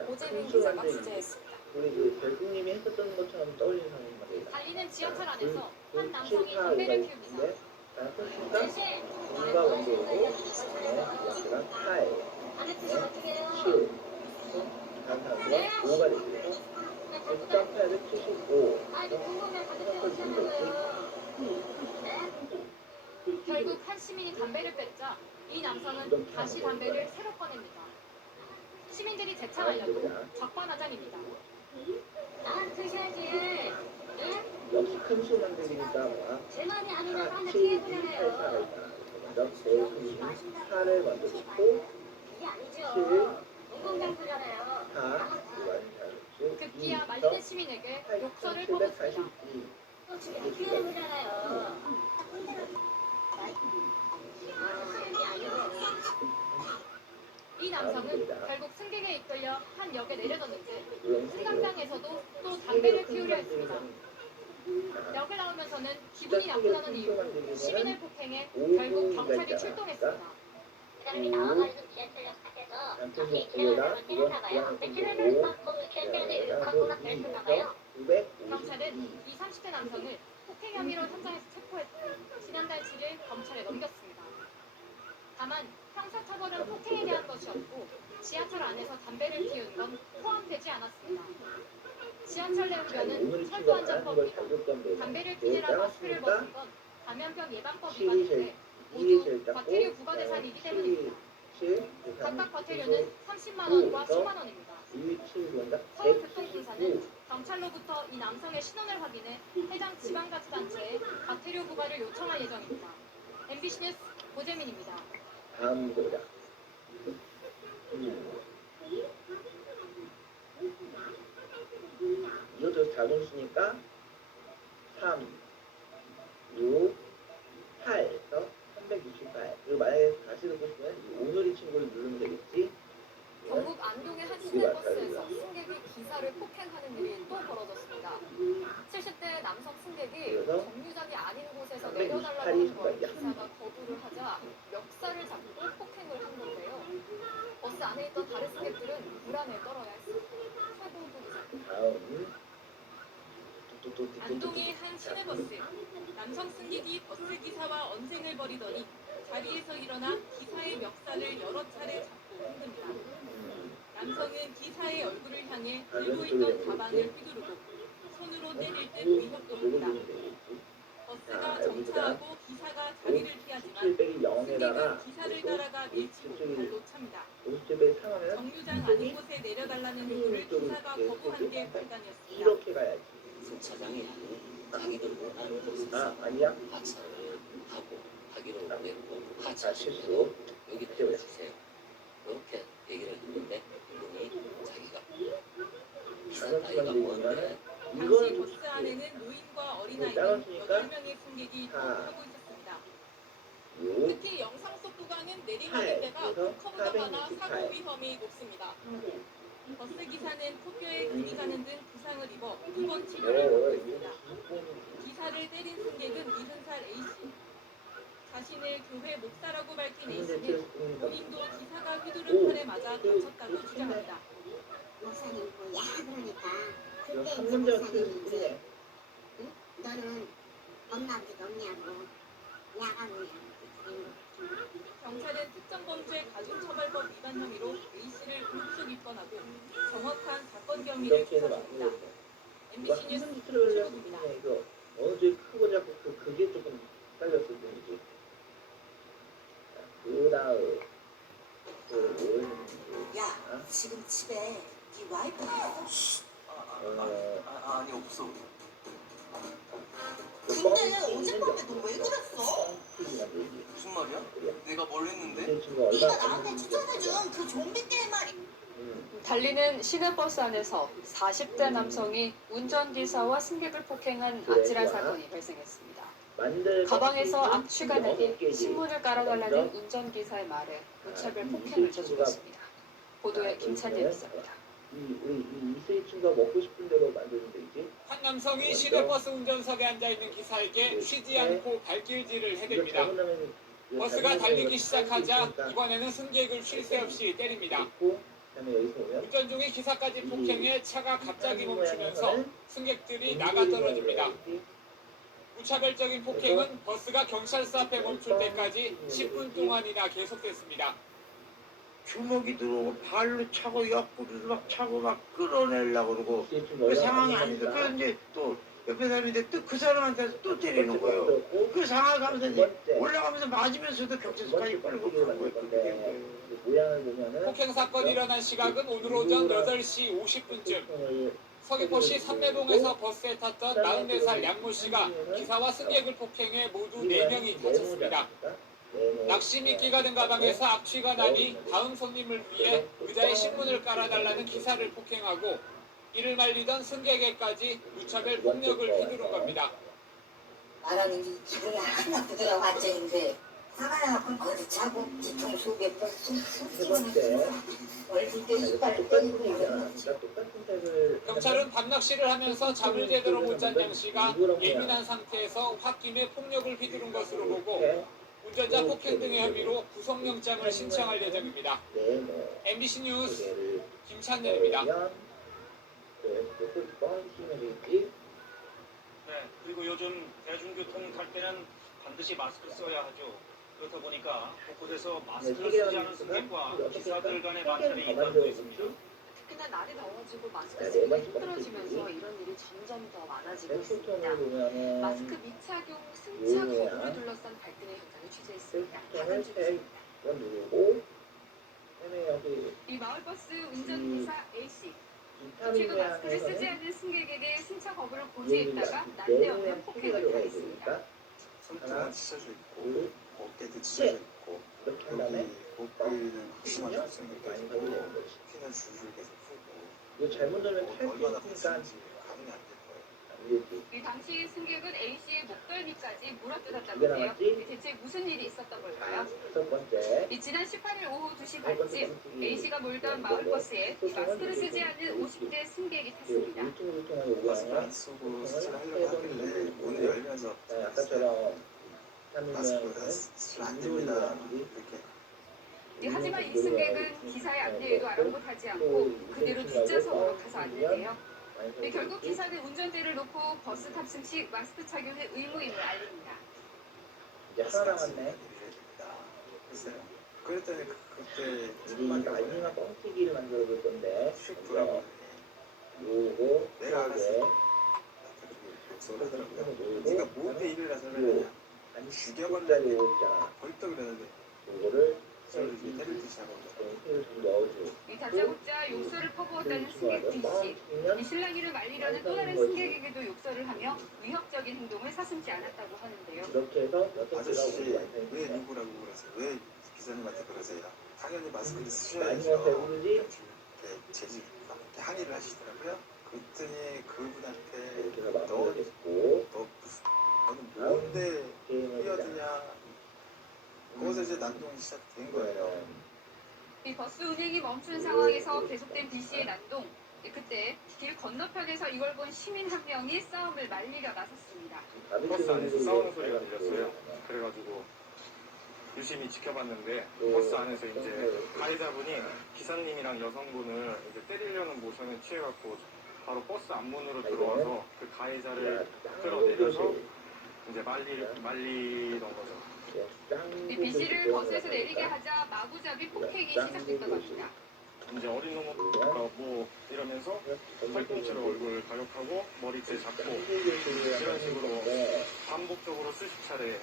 고재민 기자가 취재했습니다. 우리 그 결국님이 했었던 것처럼 떠올리는 상황인 말이에요. 달리는 지하철 안에서 한 남성이 담배를 피웁니다. 뭔가 원소고 약간 팔, 7, 다음 사람들은 5가 되죠. 6.8을 75, 결국 한 시민이 담배를 뺐자 이 남성은 다시 담배를 새로 꺼냅니다. 시민들이 재창하려도 적반하장입니다. 역시 큰 수 만들기니까 뭐야? 4, 7, 2, 8, 4가 있잖아. 먼저 제일 큰 수, 4를 먼저 넣고 7, 4, 급기야 말리는 시민에게 욕설을 퍼붓습니다. 이 남성은 결국 승객에 이끌려 한 역에 내려졌는데 승강장에서도 또 담배를 피우려 했습니다. 역을 나오면서는 기분이 나쁘다는 이유로 시민을 폭행해 결국 경찰이 출동했습니다. 사람이 나와가지고 지하철역 밖에서 갑자기 기어나가서 내렸나봐요. 며칠에는 막 지하철에서 욕하고 막 그랬었나봐요. 경찰은 이 30대 남성을 폭행 혐의로 현장에서 체포했고 지난달 7일 검찰에 넘겼습니다. 다만 형사처벌은 폭행에 대한 것이었고 지하철 안에서 담배를 피운 건 포함되지 않았습니다. 지하철 내후변은 철도안전법입니다. 담배를 피우라 마스크를 벗은 건 감염병 예방법 위반인데 모두 과태료 부과 대상이기 때문입니다. 각각 과태료는 30만 원과 10만 원입니다. 서울교통공사는 경찰로부터 이 남성의 신원을 확인해 해당 지방자치단체에 과태료 부과를 요청할 예정입니다. MBC 뉴스 고재민입니다. 다음 보자. 이것도 자동수니까 3, 6, 8에서 368. 그리고 만약에 다시 넣고 싶으면 오늘의 친구를 누르면 되겠지. 경북 안동의 한 시내버스에서 승객이 기사를 폭행하는 일이 또 벌어졌습니다. 70대 남성 승객이 승객들은 불안에 떨어야 했습니다. 최봉도 기자. 다음. 안동의 한 시내버스. 남성 승객이 버스 기사와 언쟁을 벌이더니 자리에서 일어나 기사의 멱살을 여러 차례 잡고 흔듭니다. 남성은 기사의 얼굴을 향해 들고 있던 가방을 휘두르고 손으로 때릴 듯 위협도 합니다. 버스가 정차하고 기사가 자리를 피하지만 승객은 기사를 따라가 밀치고 발로 찹니다. 정류장 아닌 곳에 내려달라는 요구를 기사가 거부한 게 발단이었습니다. 이렇게 가야지. 승차장이 자기들 원하는 곳에서 아니야? 하차를 하고 하기로 했고 하차하시면 여기 태워주세요. 그렇게 얘기를 했는데 이분이 자기가 비싼 나이가 뭔데 당시 버스 안에는 노인과 어린아이 등 8명의 승객이 타고 있었습니다. 특히 영상 속 구간은 내리막인데다 커브가 많아 사고 위험이 높습니다. 버스 기사는 코뼈에 금이 가는 등 부상을 입어 입원 치료를 받고 있습니다. 기사를 때린 승객은 70살 A씨. 자신을 교회 목사라고 밝힌 A씨는 본인도 기사가 휘두른 팔에 맞아 다쳤다고 주장합니다. 목사님 뭐야 그러니까 그때 이제 목사님이 응? 너는 엄마 아버지도 없냐고 야가고 경찰은 특정범죄 가중처벌법 위반 혐의로 A씨를 불구속 입건하고 정확한 사건 경위를 조사 중입니다. MBC 뉴스 최고입니다. 이거 어느 쪽 크고 작고 그게 조금 딸렸을 뿐이지. 그 다음 야, 지금 집에 네 와이프가 있어? 아니 없어. 근데 어젯밤에 너 왜 그랬어? 무슨 말이야? 내가 뭘 했는데? 네가 나한테 추천해준 그 좀비 게임 말이. 달리는 시내버스 안에서 40대 남성이 운전기사와 승객을 폭행한 아찔한 사건이 발생했습니다. 가방에서 악취가 나게 신문을 깔아달라는 운전기사의 말에 무차별 폭행을 저질렀습니다. 보도에 김찬일 기자입니다. 이 스위치가 먹고 싶은 대로 만드는 데이지. 한 남성이 시내버스 운전석에 앉아있는 기사에게 쉬지 않고 발길질을 해댑니다. 버스가 달리기 시작하자 이번에는 승객을 쉴 새 없이 때립니다. 운전 중에 기사까지 폭행해 차가 갑자기 멈추면서 승객들이 나가 떨어집니다. 무차별적인 폭행은 버스가 경찰서 앞에 멈출 때까지 10분 동안이나 계속됐습니다. 주먹이 들어오고 발로 차고 옆구리로 막 차고 막 끌어내려고 그러고 그 상황이 아닌데 그래서 이제 또 옆에 사람인데 또 그 사람한테 또 때리는 거예요. 그 상황을 가면서 이제 올라가면서 맞으면서도 경찰서까지 끌고 가는 거예요. 그렇게 된 거예요. 폭행 사건이 일어난 시각은 오늘 오전 8시 50분쯤 서귀포시 삼매봉에서 버스에 탔던 44살 양모 씨가 기사와 승객을 폭행해 모두 4명이 다쳤습니다. 낚시미끼가 든 가방에서 악취가 나니 다음 손님을 위해 의자에 신문을 깔아달라는 기사를 폭행하고 이를 말리던 승객에까지 무차별 폭력을 휘두른 겁니다. 말하는 게 기분이 하나 부드러워 앉아있는데 화가 나고 어디 자고 뒤통수 몇번 쑥쑥 얼굴 때 이빨을 때리고 이러는 경찰은 밤낚시를 하면서 잠을 제대로 못 잔 양 씨가 예민한 상태에서 홧김에 폭력을 휘두른 것으로 보고 운전자 폭행 등의 혐의로 구속영장을 신청할 예정입니다. MBC 뉴스 김찬렬입니다. 네, 그리고 요즘 대중교통 탈 때는 반드시 마스크를 써야 하죠. 그렇다 보니까 곳곳에서 마스크를 쓰지 않은 승객과 기사들 간의 마찰이 잇따르고 있습니다. 특히나 날이 더워지고 마스크 쓰기가 힘들어지면서 이런 일이 점점 더 많아지고 있습니다. 마스크 미착용, 승차 거부를 둘러싼 갈등의 현장을 취재했습니다. 박은주 기자입니다. 이 마을버스 운전기사 A씨. 최근 마스크를 쓰지 않는 승객에게 승차 거부를 고지했다가 난데없는 폭행을 가했습니다. 손등은 찢어져 있고 어깨도 찢어져 있고 목걸이는 극심한 통증이 계속 있고 피는 줄줄 계속 이거 잘못 넣으면 얼마나 탈수있으니까 가능이 안 될 거예요. 이 당시 승객은 A씨의 목덜미까지 물어뜯었다는데요. 대체 무슨 일이 있었던 걸까요? 지난 18일 오후 2시 반쯤 A씨가 몰던 마을버스에 마스크를 쓰지 않는 50대 승객이 탔습니다. 마스크를 안 쓰고 스치를 하려고 하길래 문을 열면서 아까처럼 마스크가 쓰면 안 됩니다. 이렇게 하지만 이 승객은 기사의 안내에도 아랑곳하지 않고 그대로 뒷좌석으로 가서 앉는데요. 결국 기사는 운전대를 놓고 버스 탑승 시 마스크 착용의 의무임을 알립니다. 이제 하나 남았네. 그랬더니 그때 우리 마지막 뻥튀기를 만들어 볼 건데 먼저 요거 내가 알았어. 그러더라고요. 네가 뭔데 일을 해서 그러냐. 한 죽여버리려고 요거 있잖아. 벌떡 그러는데 요거를 저를 이렇게 때리듯이 하고 을 좀 넣어줘. 이 다짜고짜 욕설을 퍼부었다는 승객 B씨. 이 신랑이를 말리려는 또 다른 승객에게도 욕설을 하며 위협적인 행동을 사슴지 않았다고 하는데요. 이렇게 해서 6개가 아저씨 오고 완성이 왜 됩니다. 누구라고 그러세요? 왜 기사님한테 그러세요? 당연히 마스크를 많이 쓰셔야죠. 배우는지 이렇게 재질 이렇게 항의를 하시더라고요. 그랬더니 그분한테 이렇게 해서 마무리됐고 너는 뭔데 뛰어드냐. 거기서 이제 난동이 시작된 거예요. 이 버스 운행이 멈춘 상황에서 계속된 B씨의 난동. 그때 길 건너편에서 이걸 본 시민 한 명이 싸움을 말리려 나섰습니다. 버스 안에서 싸우는 소리가 들렸어요. 그래가지고 유심히 지켜봤는데 버스 안에서 이제 가해자분이 기사님이랑 여성분을 이제 때리려는 모션을 취해갖고 바로 버스 앞문으로 들어와서 그 가해자를 끌어내려서 이제 말리던 거죠. 이 B씨를 버스에서 내리게 하자 마구잡이 폭행이 시작됐다고 합니다. 이제 어린 놈은 뭐 이러면서 팔꿈치로 얼굴을 가격하고 머리채 잡고 이런 식으로 반복적으로 수십 차례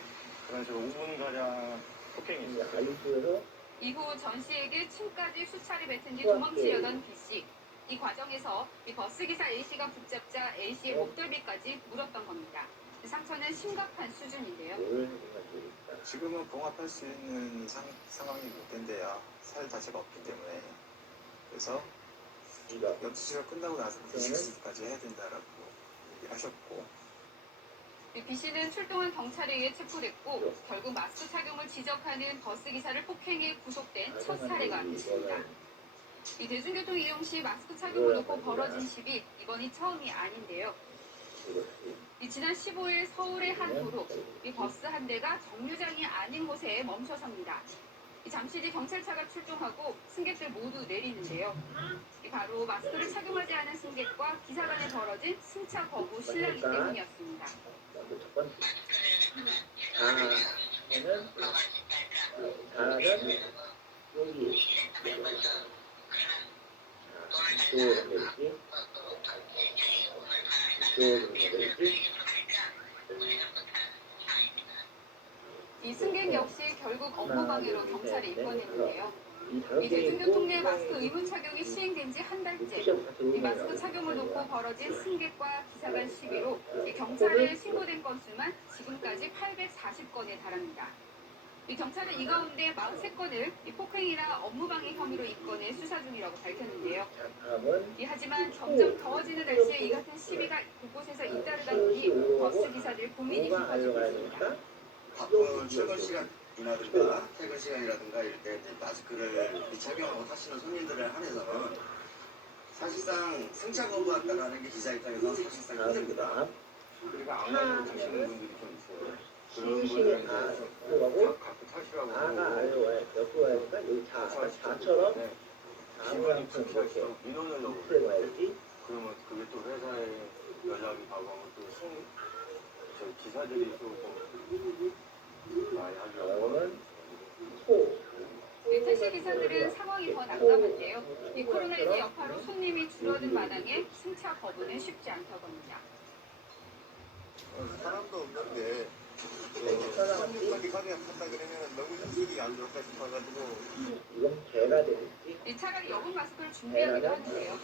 그런 식으로 5분가량 폭행이 있었어요. 이후 전 씨에게 침까지 수차례 뱉은 뒤 도망치려던 B씨. 이 과정에서 이 버스기사 A씨가 붙잡자 A씨의 목덜미까지 물었던 겁니다. 상처는 심각한 수준인데요. 지금은 봉합할 수 있는 상황이 못 된대요. 살 자체가 없기 때문에. 그래서 12시가 끝나고 나서 무시까지 해야 된다라고 얘기를 하셨고. B씨는 출동한 경찰에 의해 체포됐고 결국 마스크 착용을 지적하는 버스기사를 폭행해 구속된 첫 사례가 됐습니다. 이 대중교통 이용 시 마스크 착용을 놓고 벌어진 시비 이번이 처음이 아닌데요. 지난 15일 서울의 한 도로 이 버스 한 대가 정류장이 아닌 곳에 멈춰섭니다. 잠시 뒤 경찰차가 출동하고 승객들 모두 내리는데요. 바로 마스크를 착용하지 않은 승객과 기사 간에 벌어진 승차 거부 실랑이 때문이었습니다. 첫 번째. 자는 여기 이쪽으로 내리지. 이 승객 역시 결국 업무방해로 경찰에 입건했는데요. 이 대중교통 내 마스크 의무 착용이 시행된 지 한 달째. 이 마스크 착용을 놓고 벌어진 승객과 기사 간 시비로 이 경찰에 신고된 건수만 지금까지 840건에 달합니다. 이 경찰은 이 가운데 43건을 이 폭행이나 업무방해 혐의로 입건해 수사 중이라고 밝혔는데요. 하지만 점점 더워지는 날씨에 이 같은 시비가 곳곳에서 잇따르다 보니 버스 기사들 고민이 깊어지고 있습니다. 바쁜 출근 시간이라든가 퇴근 시간이라든가 이럴 때 마스크를 미착용하고 타시는 손님들을 한해서는 사실상 승차 거부한다라는 게 기사 입장에서 사실상 힘듭니다. 그리고 안 가지고 타시는 분들이 좀 있어요. 시시에 다 들어가고 아가 아래로 와야 옆으로 와야 되니까 여기 자처럼 기분이 불쾌하죠. 민원을 넣고 풀에 와야지. 그러면 그게 또 회사에 연락이 가고 하면 또 저희 기사들이 또 많이 하려고 택시 기사들은 상황이 더 난감한데요. 이 코로나19 여파로 손님이 줄어든 마당에 승차 거부는 쉽지 않다고 합니다. 사람도 없는데 사람들까지 가져야 한다 그러면 너무 인식이 안 좋을까 싶어가지고 이건 개가 되겠지. 이 차라리 여분 마스크를 준비하기도 하는데요.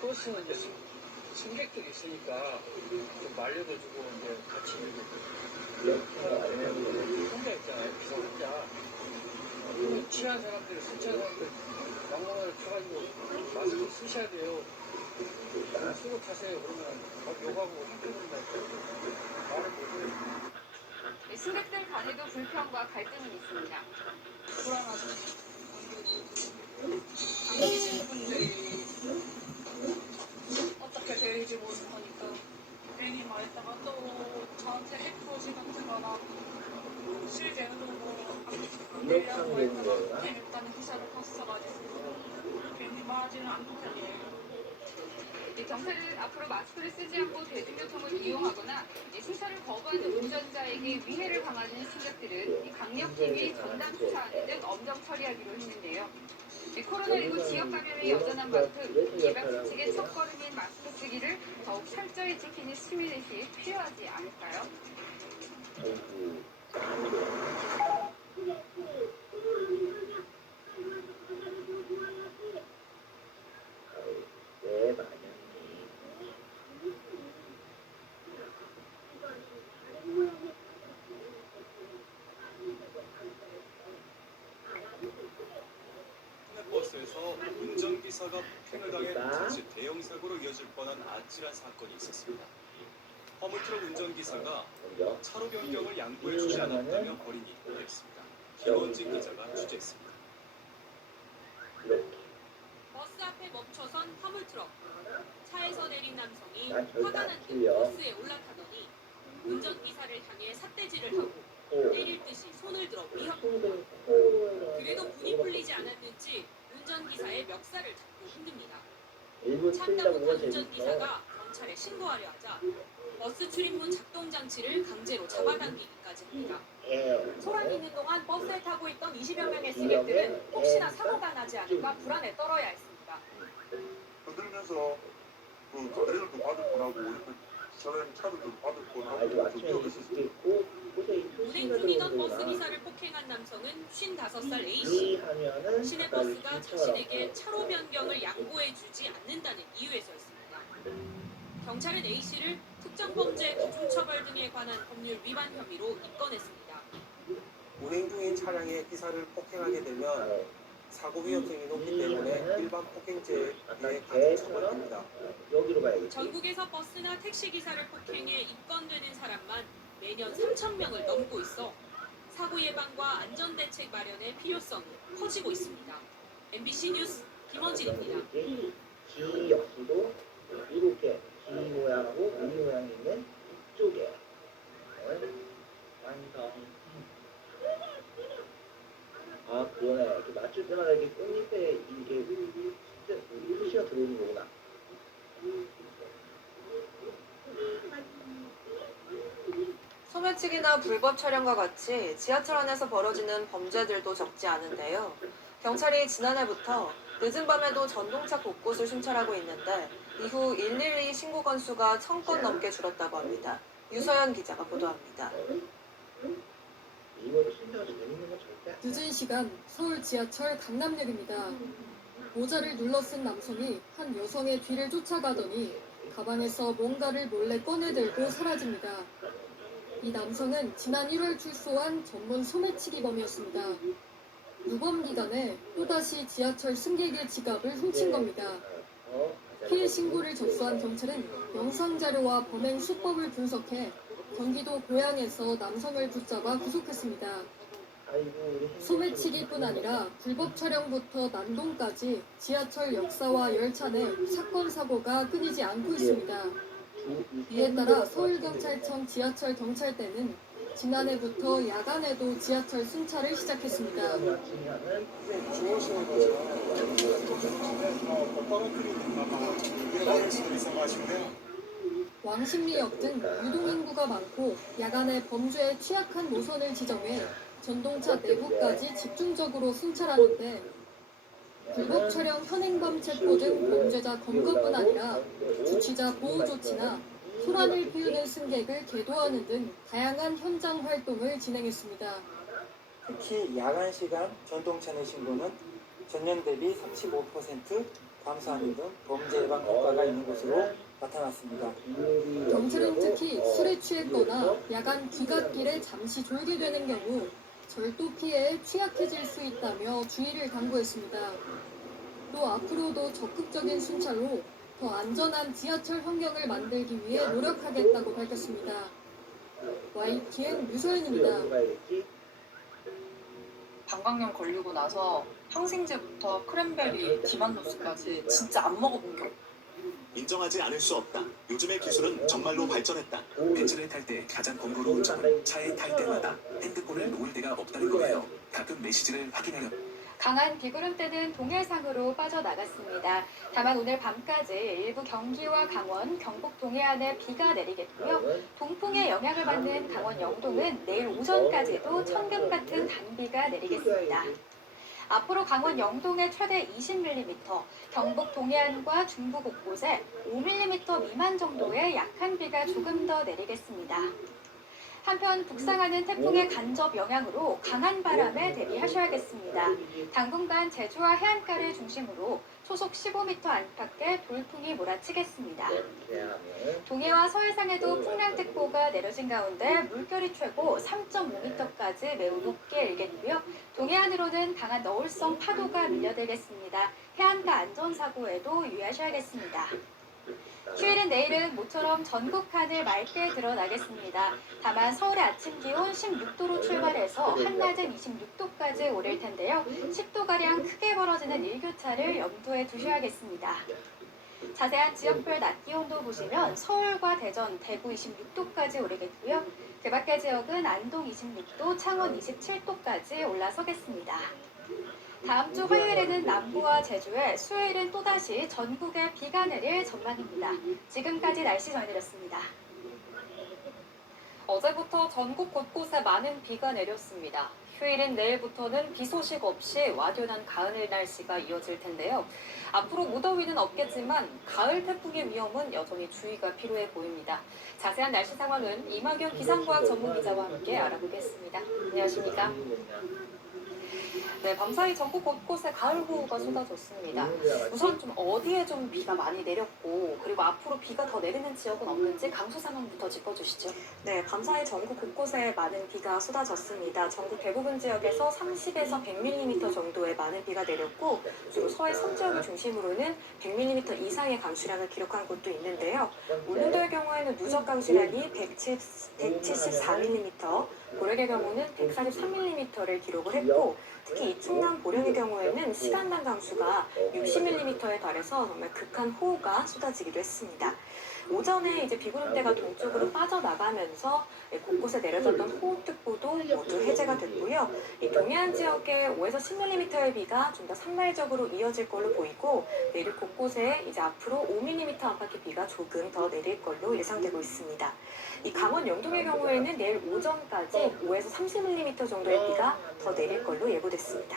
버스는 이제 승객들이 있으니까 좀 말려도 주고 이제 같이 혼자 있잖아요. 비서 혼자. 취한 사람들, 술 취한 사람들 막막을 타가지고 마스크 쓰셔야 돼요. 쓰고 타세요. 그러면 막 욕하고 한편한다. 말을 못해요. 승객들 간에도 불평과 갈등이 있습니다. 불안하죠. 안 계시는 분들이 어떻게 될지 모르니까 괜히 말했다가 또 저한테 해프로지 같은 거나 실제로 뭐 경찰은 앞으로 마스크를 쓰지 않고 대중교통을 이용하거나 승차를 거부하는 운전자에게 위해를 가하는 승객들은 강력팀이 전담 수사하는 등 엄정 처리하기로 했는데요. 코로나19 지역 감염이 여전한 만큼 예방 수칙의 첫걸음인 마스크 쓰기를 더욱 철저히 지키는 시민의식이 필요하지 않을까요? 버스에서 운전기사가 폭행을 당해 잠시 대형 사고로 이어질 뻔한 아찔한 사건이 있었습니다. 화물트럭 운전기사가 차로 변경을 양보해주지 않았다며 벌인이 일어났습니다. 김원진 기자가 취재했습니다. 버스 앞에 멈춰선 화물트럭. 차에서 내린 남성이 화가 난 듯 버스에 올라타더니 운전기사를 향해 삿대질을 하고 때릴 듯이 손을 들어 위협. 그래도 분이 풀리지 않았는지 운전기사의 멱살을 잡고 흔듭니다. 참다 못한 운전기사가 경찰에 신고하려 하자 버스 출입문 작동 장치를 강제로 잡아당기기까지 합니다. 소란이 있는 동안 버스에 타고 있던 20여 명의 승객들은 혹시나 사고가 나지 않을까 불안에 떨어야 했습니다. 흔들면서 그 가해들도 받을 뻔하고 저런 차들도 받을 뻔하고 좀 위험했었어요. 운행 중이던 버스 기사를 폭행한 남성은 55살 A씨. 시내버스가 자신에게 차로 변경을 양보해주지 않는다는 이유에서였습니다. 경찰은 A씨를 특정범죄 가중처벌 등에 관한 법률 위반 혐의로 입건했습니다. 운행 중인 차량의 기사를 폭행하게 되면 사고 위험성이 높기 때문에 일반 폭행죄에 가중처벌됩니다. 전국에서 버스나 택시 기사를 폭행해 입건되는 사람만 매년 3,000명을 넘고 있어 사고 예방과 안전 대책 마련의 필요성이 커지고 있습니다. MBC 뉴스 김원진입니다. 기 역시도 이렇게 기 모양하고 위 모양이 있는 이쪽에 완성. 아 그러네. 이렇게 맞출 때마다 이렇게 꽃잎에 이게 진짜 글씨가 들어오는 거구나. 소매치기나 불법 촬영과 같이 지하철 안에서 벌어지는 범죄들도 적지 않은데요. 경찰이 지난해부터 늦은 밤에도 전동차 곳곳을 순찰하고 있는데 이후 112 신고 건수가 1,000건 넘게 줄었다고 합니다. 유서연 기자가 보도합니다. 늦은 시간 서울 지하철 강남역입니다. 모자를 눌러 쓴 남성이 한 여성의 뒤를 쫓아가더니 가방에서 뭔가를 몰래 꺼내들고 사라집니다. 이 남성은 지난 1월 출소한 전문 소매치기범이었습니다. 유범 기간에 또다시 지하철 승객의 지갑을 훔친 겁니다. 피해 신고를 접수한 경찰은 영상자료와 범행 수법을 분석해 경기도 고양에서 남성을 붙잡아 구속했습니다. 소매치기뿐 아니라 불법 촬영부터 난동까지 지하철 역사와 열차 내 사건 사고가 끊이지 않고 있습니다. 이에 따라 서울경찰청 지하철 경찰대는 지난해부터 야간에도 지하철 순찰을 시작했습니다. 왕십리역 등 유동인구가 많고 야간에 범죄에 취약한 노선을 지정해 전동차 내부까지 집중적으로 순찰하는데 불법 촬영 현행범 체포 등 범죄자 검거뿐 아니라 주치자 보호 조치나 소란을 피우는 승객을 계도하는 등 다양한 현장 활동을 진행했습니다. 특히 야간 시간 전동차 내 신고는 전년 대비 35% 감소하는 등 범죄 예방 효과가 있는 것으로 나타났습니다. 경찰은 특히 술에 취했거나 야간 귀갓길에 잠시 졸게 되는 경우 절도 피해에 취약해질 수 있다며 주의를 당부했습니다. 또 앞으로도 적극적인 순찰로 더 안전한 지하철 환경을 만들기 위해 노력하겠다고 밝혔습니다. YTN 유소연입니다. 방광염 걸리고 나서 항생제부터 크랜베리, 디만노스까지 진짜 안 먹어본 게 없어요. 인정하지 않을 수 없다. 요즘의 기술은 정말로 발전했다. 벤츠를 탈 때 가장 번거로운 점은 차에 탈 때마다 핸드폰을 놓을 데가 없다는 거예요. 가끔 메시지를 확인하려 강한 비구름대는 동해상으로 빠져나갔습니다. 다만 오늘 밤까지 일부 경기와 강원, 경북 동해안에 비가 내리겠고요. 동풍의 영향을 받는 강원 영동은 내일 오전까지도 천금 같은 단비가 내리겠습니다. 앞으로 강원 영동에 최대 20mm, 경북 동해안과 중부 곳곳에 5mm 미만 정도의 약한 비가 조금 더 내리겠습니다. 한편 북상하는 태풍의 간접 영향으로 강한 바람에 대비하셔야겠습니다. 당분간 제주와 해안가를 중심으로 초속 15m 안팎의 돌풍이 몰아치겠습니다. 동해와 서해상에도 풍랑특보가 내려진 가운데 물결이 최고 3.5m까지 매우 높게 일겠고요. 동해안으로는 강한 너울성 파도가 밀려들겠습니다. 해안가 안전사고에도 유의하셔야겠습니다. 휴일인 내일은 모처럼 전국 하늘 맑게 드러나겠습니다. 다만 서울의 아침 기온 16도로 출발해서 한낮은 26도까지 오를 텐데요. 10도가량 크게 벌어지는 일교차를 염두에 두셔야겠습니다. 자세한 지역별 낮 기온도 보시면 서울과 대전, 대구 26도까지 오르겠고요. 그 밖의 지역은 안동 26도, 창원 27도까지 올라서겠습니다. 다음 주 화요일에는 남부와 제주에, 수요일은 또다시 전국에 비가 내릴 전망입니다. 지금까지 날씨 전해드렸습니다. 어제부터 전국 곳곳에 많은 비가 내렸습니다. 휴일인 내일부터는 비 소식 없이 와연한 가을 날씨가 이어질 텐데요. 앞으로 무더위는 없겠지만 가을 태풍의 위험은 여전히 주의가 필요해 보입니다. 자세한 날씨 상황은 이마경 기상과학 전문기자와 함께 알아보겠습니다. 안녕하십니까? 네, 밤사이 전국 곳곳에 가을호우가 쏟아졌습니다. 우선 좀 어디에 좀 비가 많이 내렸고, 그리고 앞으로 비가 더 내리는 지역은 없는지 강수 상황부터 짚어주시죠. 네, 밤사이 전국 곳곳에 많은 비가 쏟아졌습니다. 전국 대부분 지역에서 30에서 100mm 정도의 많은 비가 내렸고, 주로 서해 섬지역을 중심으로는 100mm 이상의 강수량을 기록한 곳도 있는데요. 울릉도의 경우에는 누적 강수량이 174mm, 고령의 경우는 143mm를 기록을 했고, 특히 이충남 보령의 경우에는 시간당 강수가 60mm에 달해서 정말 극한 호우가 쏟아지기도 했습니다. 오전에 이제 비구름대가 동쪽으로 빠져나가면서 곳곳에 내려졌던 호우특보도 모두 해제가 됐고요. 이 동해안 지역에 5에서 10mm의 비가 좀 더 산발적으로 이어질 걸로 보이고, 내일 곳곳에 이제 앞으로 5mm 안팎의 비가 조금 더 내릴 걸로 예상되고 있습니다. 이 강원 영동의 경우에는 내일 오전까지 5에서 30mm 정도의 비가 더 내릴 걸로 예보됐습니다.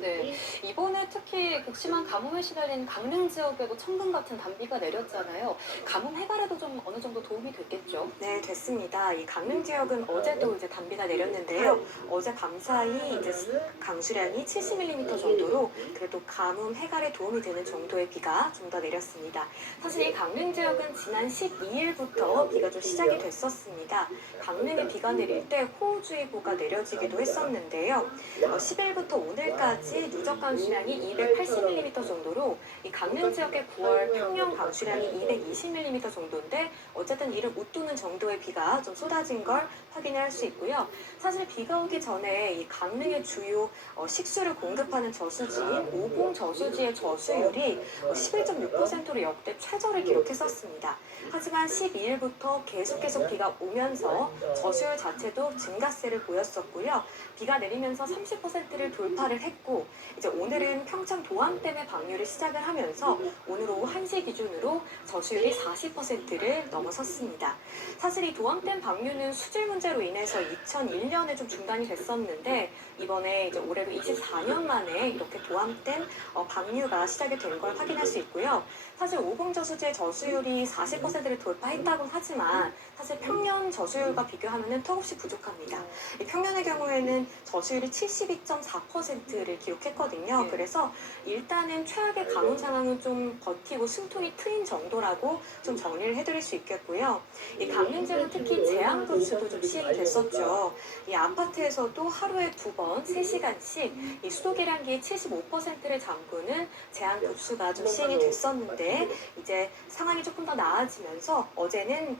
네, 이번에 특히 극심한 가뭄에 시달린 강릉 지역에도 천금 같은 단비가 내렸잖아요. 가뭄 해결에도 좀 어느 정도 도움이 됐겠죠? 네, 됐습니다. 이 강릉 지역은 어제도 이제 단비가 내렸는데요. 어제 밤사이 이제 강수량이 70mm 정도로 그래도 가뭄 해결에 도움이 되는 정도의 비가 좀 더 내렸습니다. 사실 이 강릉 지역은 지난 12일부터 비가 좀 시작이 됐었습니다. 강릉에 비가 내릴 때 호우주의보가 내려지기도 했었는데요. 10일부터 오늘까지 누적 강수량이 280mm 정도로 이 강릉 지역의 9월 평년 강수량이 220mm 정도인데, 어쨌든 이를 웃도는 정도의 비가 좀 쏟아진 걸 확인할 수 있고요. 사실 비가 오기 전에 이 강릉의 주요 식수를 공급하는 저수지인 오봉 저수지의 저수율이 11.6%로 역대 최저를 기록했었습니다. 하지만 12일부터 계속 비가 오면서 저수율 자체도 증가세를 보였었고요. 비가 내리면서 30%를 돌파를 했고, 이제 오늘은 평창 도암댐의 방류를 시작을 하면서 오늘 오후 1시 기준으로 저수율이 40%를 넘어섰습니다. 사실 이 도암댐 방류는 수질 문제로 인해서 2001년에 좀 중단이 됐었는데, 이번에 이제 올해로 24년 만에 이렇게 도암댐 방류가 시작이 된 걸 확인할 수 있고요. 사실 오봉 저수지의 저수율이 40%를 돌파했다고 하지만 사실 평년 저수율과 비교하면 턱없이 부족합니다. 이 평년의 경우에는 저수율이 72.4%를 기록했거든요. 그래서 일단은 최악의 가뭄 상황은 좀 버티고 숨통이 트인 정도라고 좀 정리를 해드릴 수 있겠고요. 이 강릉 지역은 특히 제한급수도 좀 시행이 됐었죠. 이 아파트에서도 하루에 2번 3시간씩 이 수도 계량기 75%를 잠그는 제한급수가 좀 시행이 됐었는데, 이제 상황이 조금 더 나아지면서 어제는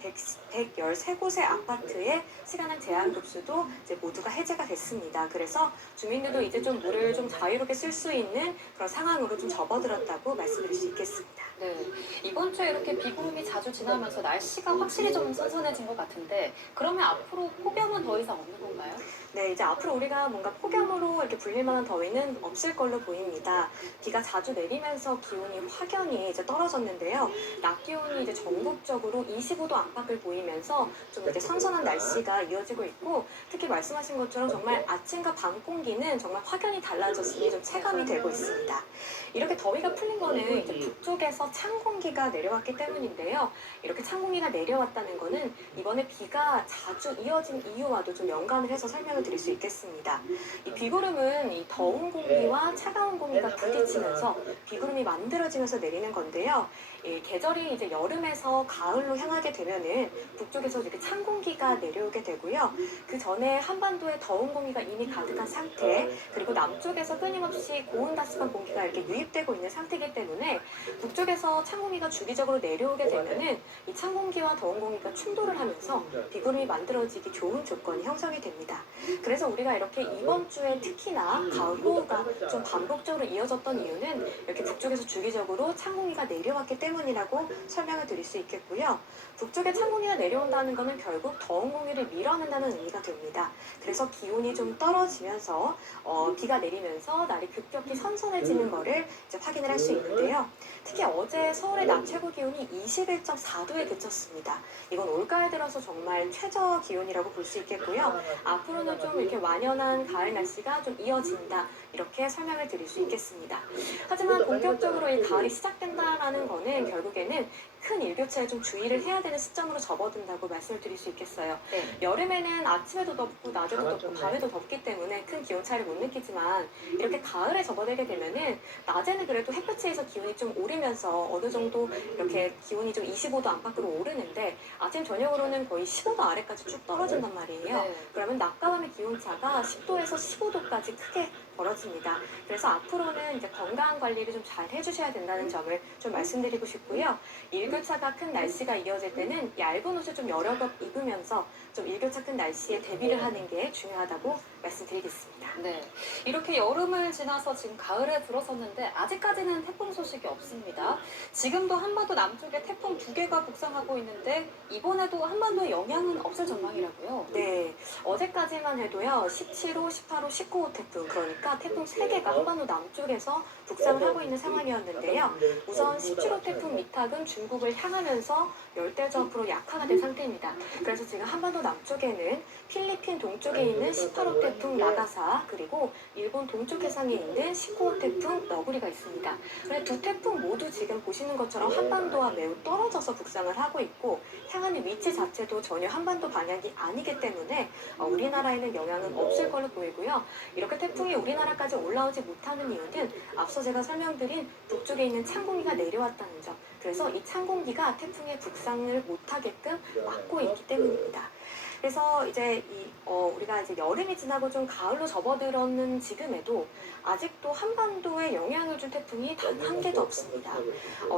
113곳의 아파트의 시간당 제한급수도 이제 모두가 해제가 됐습니다. 그래서 주민들도 이제 좀 물을 좀 자유롭게 쓸 수 있는 그런 상황으로 좀 접어들었다고 말씀드릴 수 있겠습니다. 네, 이번 주에 이렇게 비구름이 자주 지나면서 날씨가 확실히 좀 선선해진 것 같은데 그러면 앞으로 폭염은 더 이상 없는 건가요? 네, 이제 앞으로 우리가 뭔가 폭염으로 이렇게 불릴 만한 더위는 없을 걸로 보입니다. 비가 자주 내리면서 기온이 확연히 이제 떨어졌는데요. 낮 기온이 이제 전국적으로 25도 안팎을 보이면서 좀 이렇게 선선한 날씨가 이어지고 있고, 특히 말씀하신 것처럼 정말 아침과 밤 공기는 정말 확연히 달라졌으니 좀 체감이 되고 있습니다. 이렇게 더위가 풀린 거는 이제 북쪽에서 찬 공기가 내려왔기 때문인데요. 이렇게 찬 공기가 내려왔다는 거는 이번에 비가 자주 이어진 이유와도 좀 연관을 해서 설명을 드릴 수 있겠습니다. 이 비구름은 이 더운 공기와 차가운 공기가 부딪히면서 비구름이 만들어지면서 내리는 건데요. 이 계절이 이제 여름에서 가을로 향하게 되면은 북쪽에서 이렇게 찬 공기가 내려오게 되고요. 그 전에 한반도에 더운 공기가 이미 가득한 상태, 그리고 남쪽에서 끊임없이 고온다습한 공기가 이렇게 유입되고 있는 상태이기 때문에 북쪽에서 찬 공기가 주기적으로 내려오게 되면은 이 찬 공기와 더운 공기가 충돌을 하면서 비구름이 만들어지기 좋은 조건이 형성이 됩니다. 그래서 우리가 이렇게 이번 주에 특히나 가을 호우가 좀 반복적으로 이어졌던 이유는 이렇게 북쪽에서 주기적으로 찬 공기가 내려왔기 때문이라고 설명을 드릴 수 있겠고요. 북쪽에 찬 공기가 내려온다는 것은 결국 더운 공기를 밀어낸다는 의미가 됩니다. 그래서 기온이 좀 떨어지면서 비가 내리면서 날이 급격히 선선해지는 거를 이제 확인을 할 수 있는데요. 특히 어제 서울의 낮 최고 기온이 21.4도에 그쳤습니다. 이건 올가을 들어서 정말 최저 기온이라고 볼 수 있겠고요. 앞으로는 좀 이렇게 완연한 가을 날씨가 좀 이어진다, 이렇게 설명을 드릴 수 있겠습니다. 하지만 본격적으로 이 가을이 시작된다라는 거는 결국에는 큰 일교차에 좀 주의를 해야 되는 시점으로 접어든다고 말씀을 드릴 수 있겠어요. 네. 여름에는 아침에도 덥고 낮에도 덥고 밤에도 덥기 때문에 큰 기온 차이를 못 느끼지만 이렇게 가을에 접어들게 되면은 낮에는 그래도 햇볕에서 기온이 좀 오르면서 어느 정도 이렇게 기온이 좀 25도 안팎으로 오르는데 아침 저녁으로는 거의 15도 아래까지 쭉 떨어진단 말이에요. 네. 그러면 낮과 밤의 기온차가 10도에서 15도까지 크게 벌어집니다. 그래서 앞으로는 이제 건강 관리를 좀 잘 해주셔야 된다는 점을 좀 말씀드리고 싶고요. 일교차가 큰 날씨가 이어질 때는 얇은 옷을 좀 여러 겹 입으면서 좀 일교차 큰 날씨에 대비를 하는 게 중요하다고 말씀드리겠습니다. 네, 이렇게 여름을 지나서 지금 가을에 들어섰는데 아직까지는 태풍 소식이 없습니다. 지금도 한반도 남쪽에 태풍 2개가 북상하고 있는데 이번에도 한반도에 영향은 없을 전망이라고요? 네, 어제까지만 해도요 17호, 18호, 19호 태풍, 그러니까 태풍 3개가 한반도 남쪽에서 북상을 하고 있는 상황이었는데요. 우선 17호 태풍 미탁은 중국을 향하면서 열대저압으로 약화가 된 상태입니다. 그래서 지금 한반도 남쪽에는 필리핀 동쪽에 있는 18호 태풍 나가사, 그리고 일본 동쪽 해상에 있는 19호 태풍 너구리가 있습니다. 그런데 두 태풍 모두 지금 보시는 것처럼 한반도와 매우 떨어져서 북상을 하고 있고 향하는 위치 자체도 전혀 한반도 방향이 아니기 때문에 우리나라에는 영향은 없을 걸로 보이고요. 이렇게 태풍이 우리나라까지 올라오지 못하는 이유는 앞서 제가 설명드린 북쪽에 있는 찬 공기가 내려왔다는 점, 그래서 이 찬 공기가 태풍의 북상을 못하게끔 막고 있기 때문입니다. 그래서 이제 우리가 이제 여름이 지나고 좀 가을로 접어들었는 지금에도 아직도 한반도에 영향을 준 태풍이 단 한 개도 없습니다.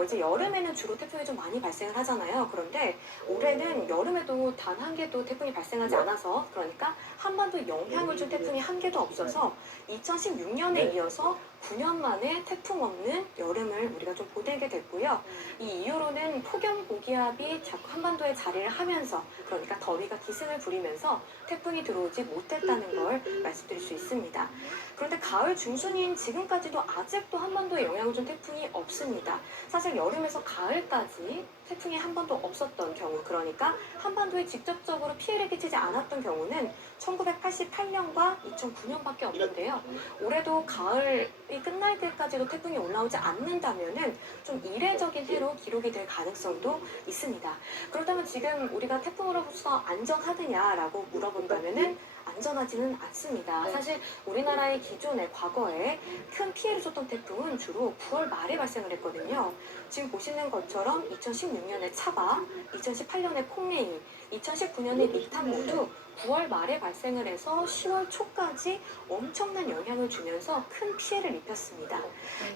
이제 여름에는 주로 태풍이 좀 많이 발생을 하잖아요. 그런데 올해는 여름에도 단 한 개도 태풍이 발생하지 않아서, 그러니까 한반도에 영향을 준 태풍이 한 개도 없어서 2016년에 이어서 9년 만에 태풍 없는 여름을 우리가 좀 보내게 됐고요. 이 이후로는 폭염 고기압이 자꾸 한반도에 자리를 하면서, 그러니까 더위가 기승을 부리면서 태풍이 들어오지 못했다는 걸 말씀드릴 수 있습니다. 그런데 가을 중순인 지금까지도 아직도 한반도에 영향을 준 태풍이 없습니다. 사실 여름에서 가을까지 태풍이 한 번도 없었던 경우, 그러니까 한반도에 직접적으로 피해를 끼치지 않았던 경우는 1988년과 2009년밖에 없는데요. 올해도 가을이 끝날 때까지도 태풍이 올라오지 않는다면은 좀 이례적인 해로 기록이 될 가능성도 있습니다. 그렇다면 지금 우리가 태풍으로부터 안전하느냐라고 물어본다면은 안전하지는 않습니다. 사실 우리나라의 기존의 과거에 큰 피해를 줬던 태풍은 주로 9월 말에 발생을 했거든요. 지금 보시는 것처럼 2016년의 차바, 2018년의 콩레이, 2019년의 미탁 모두 9월 말에 발생을 해서 10월 초까지 엄청난 영향을 주면서 큰 피해를 입혔습니다.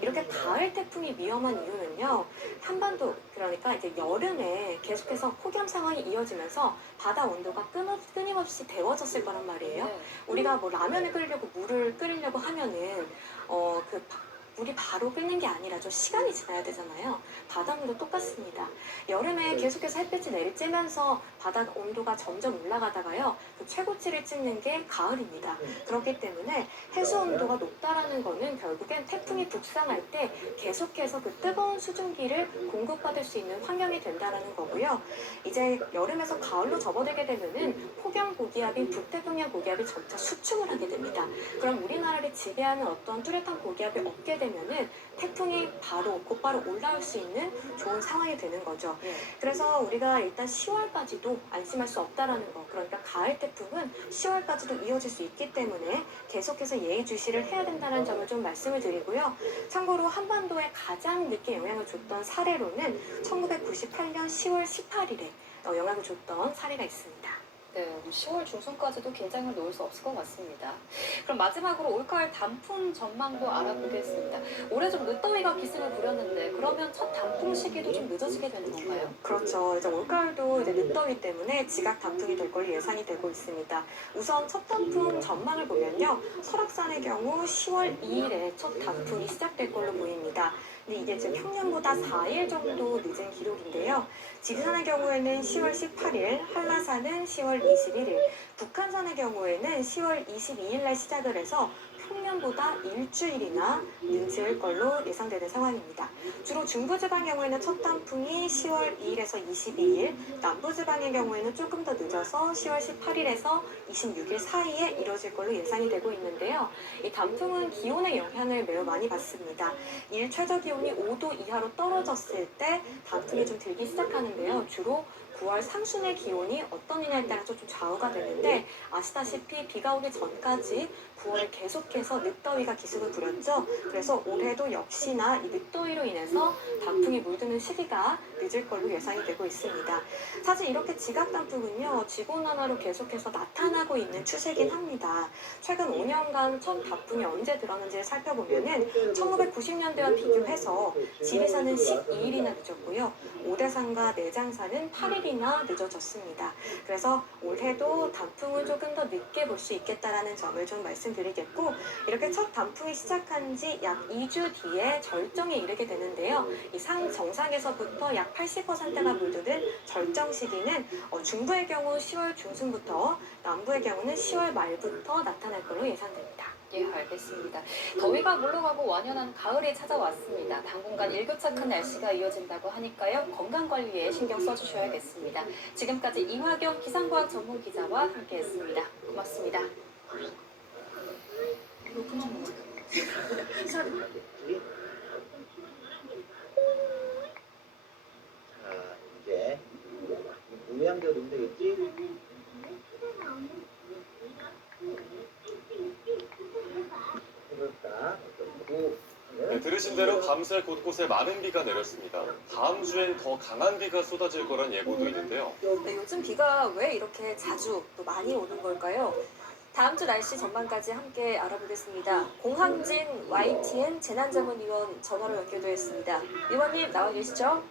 이렇게 가을 태풍이 위험한 이유는요. 한반도 그러니까 이제 여름에 계속해서 폭염 상황이 이어지면서 바다 온도가 끊임없이 데워졌을 거란 말이에요. 우리가 뭐 라면을 끓이려고 물을 끓이려고 하면은 물이 바로 끓는 게 아니라 좀 시간이 지나야 되잖아요. 바닷물도 똑같습니다. 여름에 계속해서 햇빛이 내리쬐면서 바다 온도가 점점 올라가다가요. 그 최고치를 찍는 게 가을입니다. 그렇기 때문에 해수 온도가 높다라는 거는 결국엔 태풍이 북상할 때 계속해서 그 뜨거운 수증기를 공급받을 수 있는 환경이 된다라는 거고요. 이제 여름에서 가을로 접어들게 되면은 폭염 고기압인 북태평양 고기압이 점차 수축을 하게 됩니다. 그럼 우리나라를 지배하는 어떤 뚜렷한 고기압이 없게 되면은 태풍이 곧바로 올라올 수 있는 좋은 상황이 되는 거죠. 그래서 우리가 일단 10월까지도 안심할 수 없다라는 거. 그러니까 가을 태풍은 10월까지도 이어질 수 있기 때문에 계속해서 예의주시를 해야 된다는 점을 좀 말씀을 드리고요. 참고로 한반도에 가장 늦게 영향을 줬던 사례로는 1998년 10월 18일에 영향을 줬던 사례가 있습니다. 네, 10월 중순까지도 긴장을 놓을 수 없을 것 같습니다. 그럼 마지막으로 올가을 단풍 전망도 알아보겠습니다. 올해 좀 늦더위가 기승을 부렸는데 그러면 첫 단풍 시기도 좀 늦어지게 되는 건가요? 그렇죠. 이제 올가을도 이제 늦더위 때문에 지각 단풍이 될 걸로 예상이 되고 있습니다. 우선 첫 단풍 전망을 보면요. 설악산의 경우 10월 2일에 첫 단풍이 시작될 걸로 보입니다. 근데 이게 지금 평년보다 4일 정도 늦은 기록인데요. 지리산의 경우에는 10월 18일, 한라산은 10월 21일, 북한산의 경우에는 10월 22일날 시작을 해서 평년보다 일주일이나 늦을 걸로 예상되는 상황입니다. 주로 중부지방의 경우에는 첫 단풍이 10월 2일에서 22일, 남부지방의 경우에는 조금 더 늦어서 10월 18일에서 26일 사이에 이뤄질 걸로 예상이 되고 있는데요. 이 단풍은 기온의 영향을 매우 많이 받습니다. 일 최저 기온이 5도 이하로 떨어졌을 때 단풍이 좀 들기 시작하는데요. 주로 9월 상순의 기온이 어떠느냐에 따라서 좀 좌우가 되는데 아시다시피 비가 오기 전까지 9월에 계속해서 늦더위가 기승을 부렸죠. 그래서 올해도 역시나 이 늦더위로 인해서 단풍이 물드는 시기가 늦을 걸로 예상이 되고 있습니다. 사실 이렇게 지각 단풍은요. 지구온난화로 계속해서 나타나고 있는 추세긴 합니다. 최근 5년간 첫 단풍이 언제 들었는지를 살펴보면은 1990년대와 비교해서 지리산은 12일이나 늦었고요. 오대산과 내장산은 8일이나 늦어졌습니다. 그래서 올해도 단풍을 조금 더 늦게 볼 수 있겠다라는 점을 좀 말씀드리겠고, 이렇게 첫 단풍이 시작한 지 약 2주 뒤에 절정에 이르게 되는데요. 이 산 정상에서부터 약 80%가 물드는 절정 시기는 중부의 경우 10월 중순부터, 남부의 경우는 10월 말부터 나타날 걸로 예상됩니다. 예, 알겠습니다. 더위가 물러가고 완연한 가을이 찾아왔습니다. 당분간 일교차큰 날씨가 이어진다고 하니까요. 건강관리에 신경 써주셔야겠습니다. 지금까지 이화경 기상과학 전문기자와 함께했습니다. 고맙습니다. 자, 이제 모양대로 넣으면 되겠지? 해볼까? 네, 들으신 대로 밤새 곳곳에 많은 비가 내렸습니다. 다음 주엔 더 강한 비가 쏟아질 거란 예보도 있는데요. 네, 요즘 비가 왜 이렇게 자주 또 많이 오는 걸까요? 다음 주 날씨 전망까지 함께 알아보겠습니다. 공항진 YTN 재난자문위원 전화로 연결되어 있습니다. 위원님 나와 계시죠?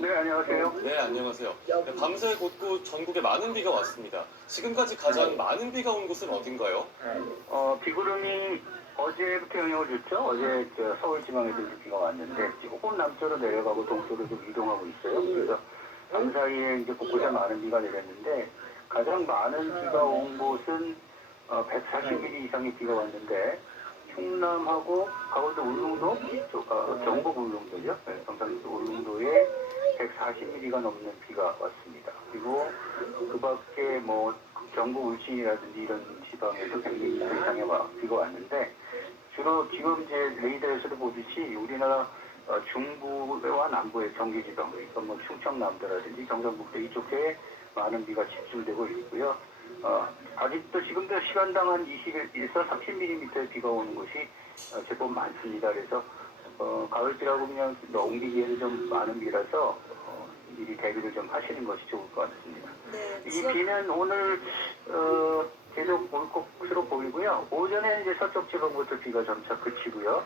네, 안녕하세요. 네, 안녕하세요. 네, 밤새 곳곳 전국에 많은 비가 왔습니다. 지금까지 가장 많은 비가 온 곳은 어딘가요? 비구름이 어제부터 영향을 줬죠. 어제 서울 지방에도 비가 왔는데 조금 남쪽으로 내려가고 동쪽으로 좀 이동하고 있어요. 그래서 밤 사이에 이제 곳곳에 많은 비가 내렸는데 가장 많은 비가 온 곳은 140mm 이상의 비가 왔는데 충남하고 강원도 울릉도, 경북 울릉도죠. 네, 경상도 울릉도에 140mm가 넘는 비가 왔습니다. 그리고 그 밖에 뭐 경북 울진이라든지 이런 지방에도 100mm 이상의 비가 왔는데 주로 지금 이제 레이더에서도 보듯이 우리나라 중부와 남부의 경기지방, 그러니까 뭐 충청남도라든지 경상북도 이쪽에 많은 비가 집중되고 있고요. 아직도 지금도 시간당 한 21에서 30mm의 비가 오는 곳이 제법 많습니다. 그래서 가을비라고 그냥 넘기기에는 좀 많은 비라서 미리 대비를 좀 하시는 것이 좋을 것 같습니다. 네, 이 비는 오늘 계속 올 것으로 보이고요. 오전에 이제 서쪽 지방부터 비가 점차 그치고요.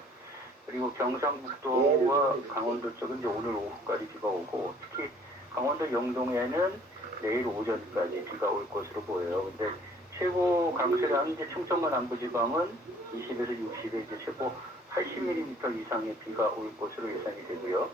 그리고 경상북도와 강원도 쪽은 이제 오늘 오후까지 비가 오고, 특히 강원도 영동에는 내일 오전까지 비가 올 것으로 보여요. 근데 최고 강수량이 이제 충청과 남부지방은 20에서 60에 이제 최고 80mm 이상의 비가 올 것으로 예상이 되고요.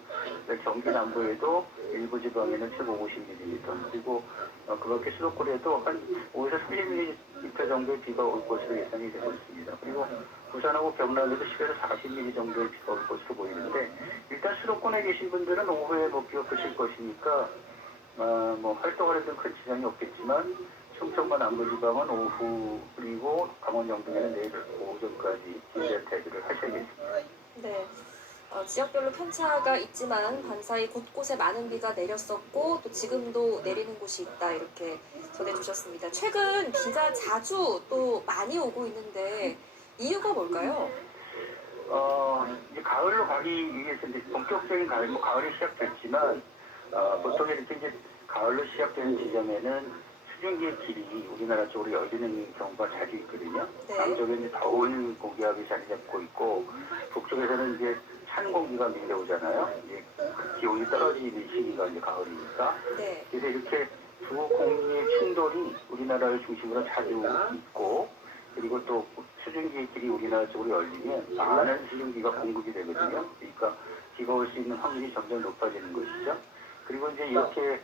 경기 남부에도 일부 지방에는 최고 50mm, 그리고 그 밖에 수도권에도 한 5에서 30mm 정도의 비가 올 것으로 예상이 되고 있습니다. 그리고 부산하고 경남에도 10에서 40mm 정도의 비가 올 것으로 보이는데, 일단 수도권에 계신 분들은 오후에 뭐 비가 그칠 것이니까 뭐 활동을 해도 큰 지장이 없겠지만, 충청과 남부지방은 오후, 그리고 강원 영동에는 내일 오전까지 긴장 대비를 하셔야겠습니다. 네. 지역별로 편차가 있지만 밤사이 곳곳에 많은 비가 내렸었고 또 지금도 내리는 곳이 있다 이렇게 전해주셨습니다. 최근 비가 자주 또 많이 오고 있는데 이유가 뭘까요? 이제 가을로 가기 위해서 이제 본격적인 가을, 뭐 가을이 시작됐지만 보통 이렇게 이제 가을로 시작되는 지점에는 수증기의 길이 우리나라 쪽으로 열리는 경우가 자주 있거든요. 네. 남쪽에는 더운 고기압이 자리 잡고 있고, 북쪽에서는 이제 찬 공기가 밀려오잖아요. 이제 기온이 떨어지는 시기가 이제 가을이니까. 네. 그래서 이렇게 두 공기의 충돌이 우리나라를 중심으로 자주 있고, 그리고 또 수증기의 길이 우리나라 쪽으로 열리면 많은 수증기가 공급이 되거든요. 그러니까 비가 올 수 있는 확률이 점점 높아지는 것이죠. 그리고 이제 이렇게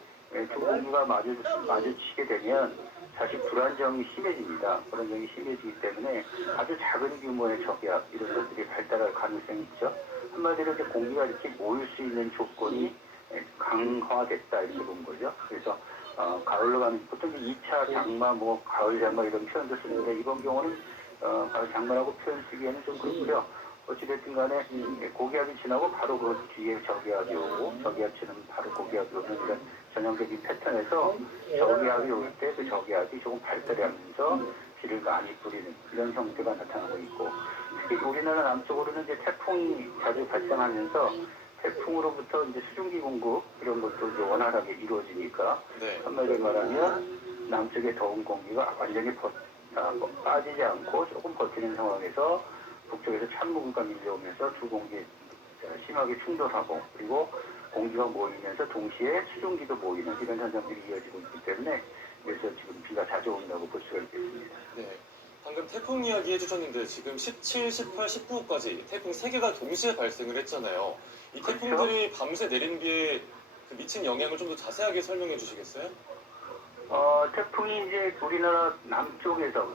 두 공기가 마주치게 되면 사실 불안정이 심해집니다. 불안정이 심해지기 때문에 아주 작은 규모의 적약 이런 것들이 발달할 가능성이 있죠. 한마디로 이제 공기가 이렇게 모일 수 있는 조건이 강화됐다 이렇게 본 거죠. 그래서 가을로 가면 보통 2차 장마, 뭐 가을 장마 이런 표현도 쓰는데, 이번 경우는 가을 장마라고 표현 쓰기에는 좀 그렇고요. 어찌됐든 간에 고기압이 지나고 바로 그 뒤에 저기압이 오고, 저기압 지나면 바로 고기압이 오는 이런 전형적인 패턴에서 저기압이 올 때 그 저기압이 조금 발달이 하면서 비를 많이 뿌리는 이런 형태가 나타나고 있고, 특히 우리나라 남쪽으로는 이제 태풍이 자주 발생하면서 태풍으로부터 이제 수증기 공급 이런 것도 이제 원활하게 이루어지니까, 한마디로 말하면 남쪽의 더운 공기가 완전히 빠지지 않고 조금 버티는 상황에서 북쪽에서 찬 공기가 밀려오면서 두 공기 심하게 충돌하고, 그리고 공기가 모이면서 동시에 수증기도 모이는 이런 현상들이 이어지고 있기 때문에, 그래서 지금 비가 자주 온다고 볼 수가 있겠습니다. 네. 방금 태풍 이야기 해주셨는데 지금 17, 18, 19호까지 태풍 3개가 동시에 발생을 했잖아요. 이 태풍들이 밤새 내린 비에 그 미친 영향을 좀 더 자세하게 설명해 주시겠어요? 태풍이 이제 우리나라 남쪽에서,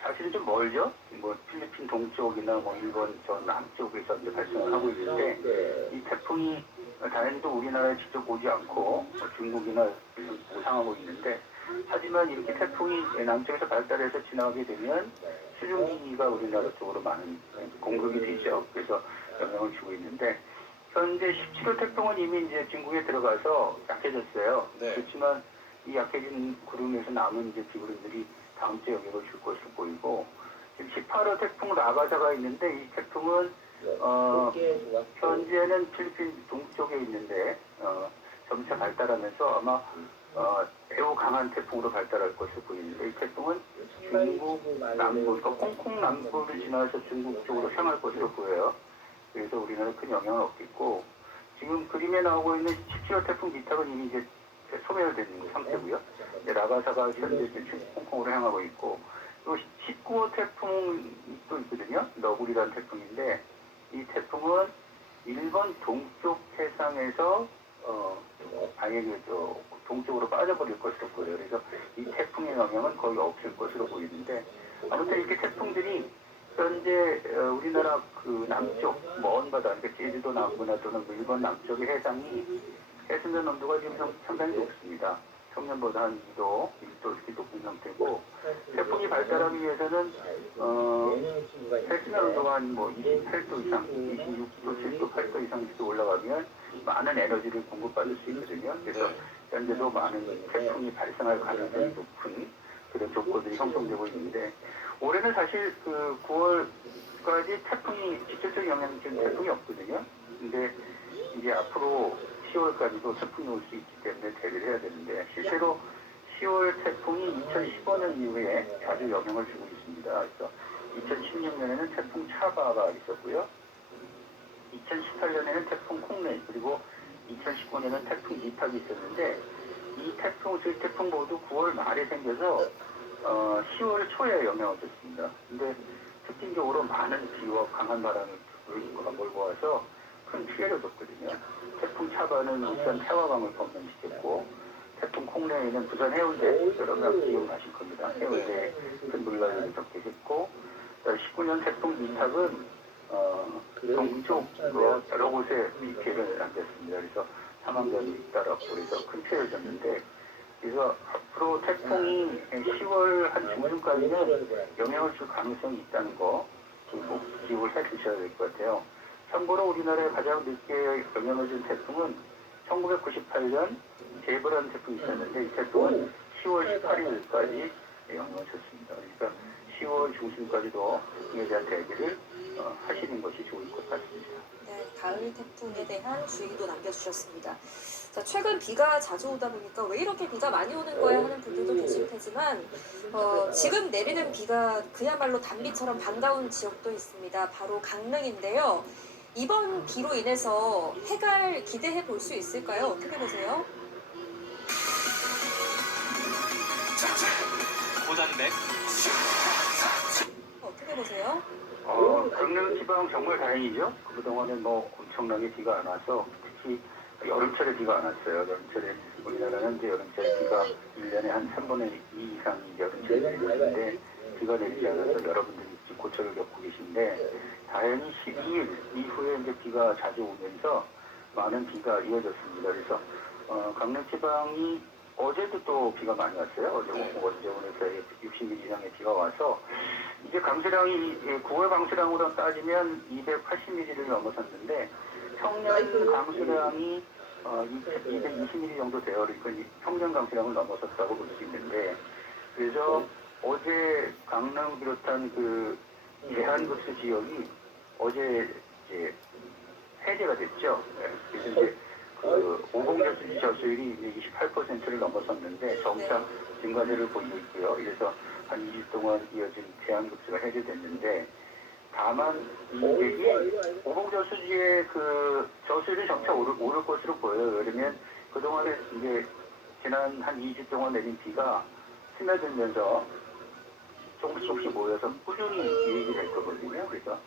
사실은 좀 멀죠? 뭐 필리핀 동쪽이나 뭐 일본 저 남쪽에서 이제 발생을 하고 있는데, 이 태풍이 다행히도 우리나라에 직접 오지 않고 중국이나 우상하고 있는데, 하지만 이렇게 태풍이 남쪽에서 발달해서 지나가게 되면 수증기가 우리나라 쪽으로 많은 공급이 되죠. 그래서 영향을 주고 있는데, 현재 17호 태풍은 이미 이제 중국에 들어가서 약해졌어요. 그렇지만 이 약해진 구름에서 남은 이제 비구름들이 다음 주에 영향을 줄 것으로 보이고, 지금 18호 태풍 라가자가 있는데, 이 태풍은 현재는 필리핀 동쪽에 있는데 점차 발달하면서 아마 매우 강한 태풍으로 발달할 것으로 보이는데, 이 태풍은 중국 남부, 그러니까 홍콩 남부를 지나서 중국 쪽으로 향할 것으로 보여요. 그래서 우리나라에 큰 영향은 없겠고, 지금 그림에 나오고 있는 17호 태풍 니탁은 이미 이제 소멸된 상태고요. 라가사가 현재 홍콩으로 향하고 있고, 또 19호 태풍도 있거든요. 너구리라는 태풍인데, 이 태풍은 일본 동쪽 해상에서 아예 동쪽으로 빠져버릴 것으로 보여요. 그래서 이 태풍의 영향은 거의 없을 것으로 보이는데, 아무튼 이렇게 태풍들이 현재 우리나라 그 남쪽 먼 바다, 그러니까 제주도 남부나 또는 일본 남쪽의 해상이 해수면 온도가 지금 상당히 높습니다. 평년보다 한 2도 이렇게 높은 상태고, 태풍이 발달하기 위해서는 해수면 온도가 한 뭐 28도 이상, 26도, 7도, 8도 이상씩 올라가면 많은 에너지를 공급받을 수 있거든요. 그래서 현재도 많은 태풍이 발생할 가능성이 높은 그런 조건들이 형성되고 있는데, 올해는 사실 그 9월까지 태풍이 직접적인 영향이 지금 태풍이 없거든요. 근데 이제 앞으로 10월까지도 태풍이 올 수 있기 때문에 대비를 해야 되는데, 실제로 10월 태풍이 2015년 이후에 자주 영향을 주고 있습니다. 그래서 2016년에는 태풍 차바가 있었고요. 2018년에는 태풍 콩레이, 그리고 2019년에는 태풍 니탁이 있었는데, 이 태풍 모두 9월 말에 생겨서 10월 초에 영향을 줬습니다. 근데 특징적으로 많은 비와 강한 바람을 몰고 와서 큰 피해를 줬거든요. 태풍 차바는 울산 태화강을 범람시켰고, 태풍 콩레이는 부산 해운대, 여러분 기억나실 겁니다. 해운대에 큰 물난리를 적게 했고, 19년 태풍 니탁은 동쪽 여러 곳에 피해를 남겼습니다. 그래서 사망자도 잇따랐고 그래서 큰 피해를 줬는데, 그래서 앞으로 태풍이 10월 한 중순까지는 영향을 줄 가능성이 있다는 거 기억을 해 주셔야 될 것 같아요. 참고로 우리나라에 가장 늦게 영향을 준 태풍은 1998년 제브라는 태풍이 있었는데, 이 태풍은 10월 18일까지 영향을 줬습니다. 그러니까 10월 중순까지도 이에 대한 대비를 하시는 것이 좋을 것 같습니다. 네, 가을 태풍에 대한 주의도 남겨주셨습니다. 자, 최근 비가 자주 오다 보니까 왜 이렇게 비가 많이 오는 거야 하는 분들도 계실 테지만 지금 내리는 비가 그야말로 단비처럼 반가운 지역도 있습니다. 바로 강릉인데요. 이번 비로 인해서 해갈 기대해 볼 수 있을까요? 어떻게 보세요? 고잔백 어떻게 보세요? 강릉 지방 정말 다행이죠. 그동안에 엄청나게 비가 안 와서, 특히 여름철에 비가 안 왔어요. 여름철에 우리나라는 이제 여름철에 비가 1년에 한 3분의 2 이상이 여름철에 내리는데 비가 내리지 않아서 여러분들이 고초를 겪고 계신데, 다행히 12일 이후에 이제 비가 자주 오면서 많은 비가 이어졌습니다. 그래서 강릉 지방이 어제도 또 비가 많이 왔어요. 어제 오늘서 60mm 이상의 비가 와서 이제 강수량이 9월 강수량으로 따지면 280mm를 넘어섰는데, 평년 강수량이 220mm 정도 돼요. 그러니까 평년 강수량을 넘어섰다고 볼 수 있는데, 그래서 어제 강릉 비롯한 그 대한급수 지역이 어제 이제 해제가 됐죠. 그래서 이제 그 50년 저수율이 28%를 넘어섰는데 정상 증가세를 보이고 있고요. 그래서 한 2주 동안 이어진 대한급수가 해제됐는데, 다만 이 얘기 오봉저수지의 그 저수율이 점차 오를 것으로 보여요. 왜냐면 그동안에 이제 지난 한 2주 동안 내린 비가 스며들면서 조금씩 모여서 꾸준히 유입이 될 거거든요. 그래서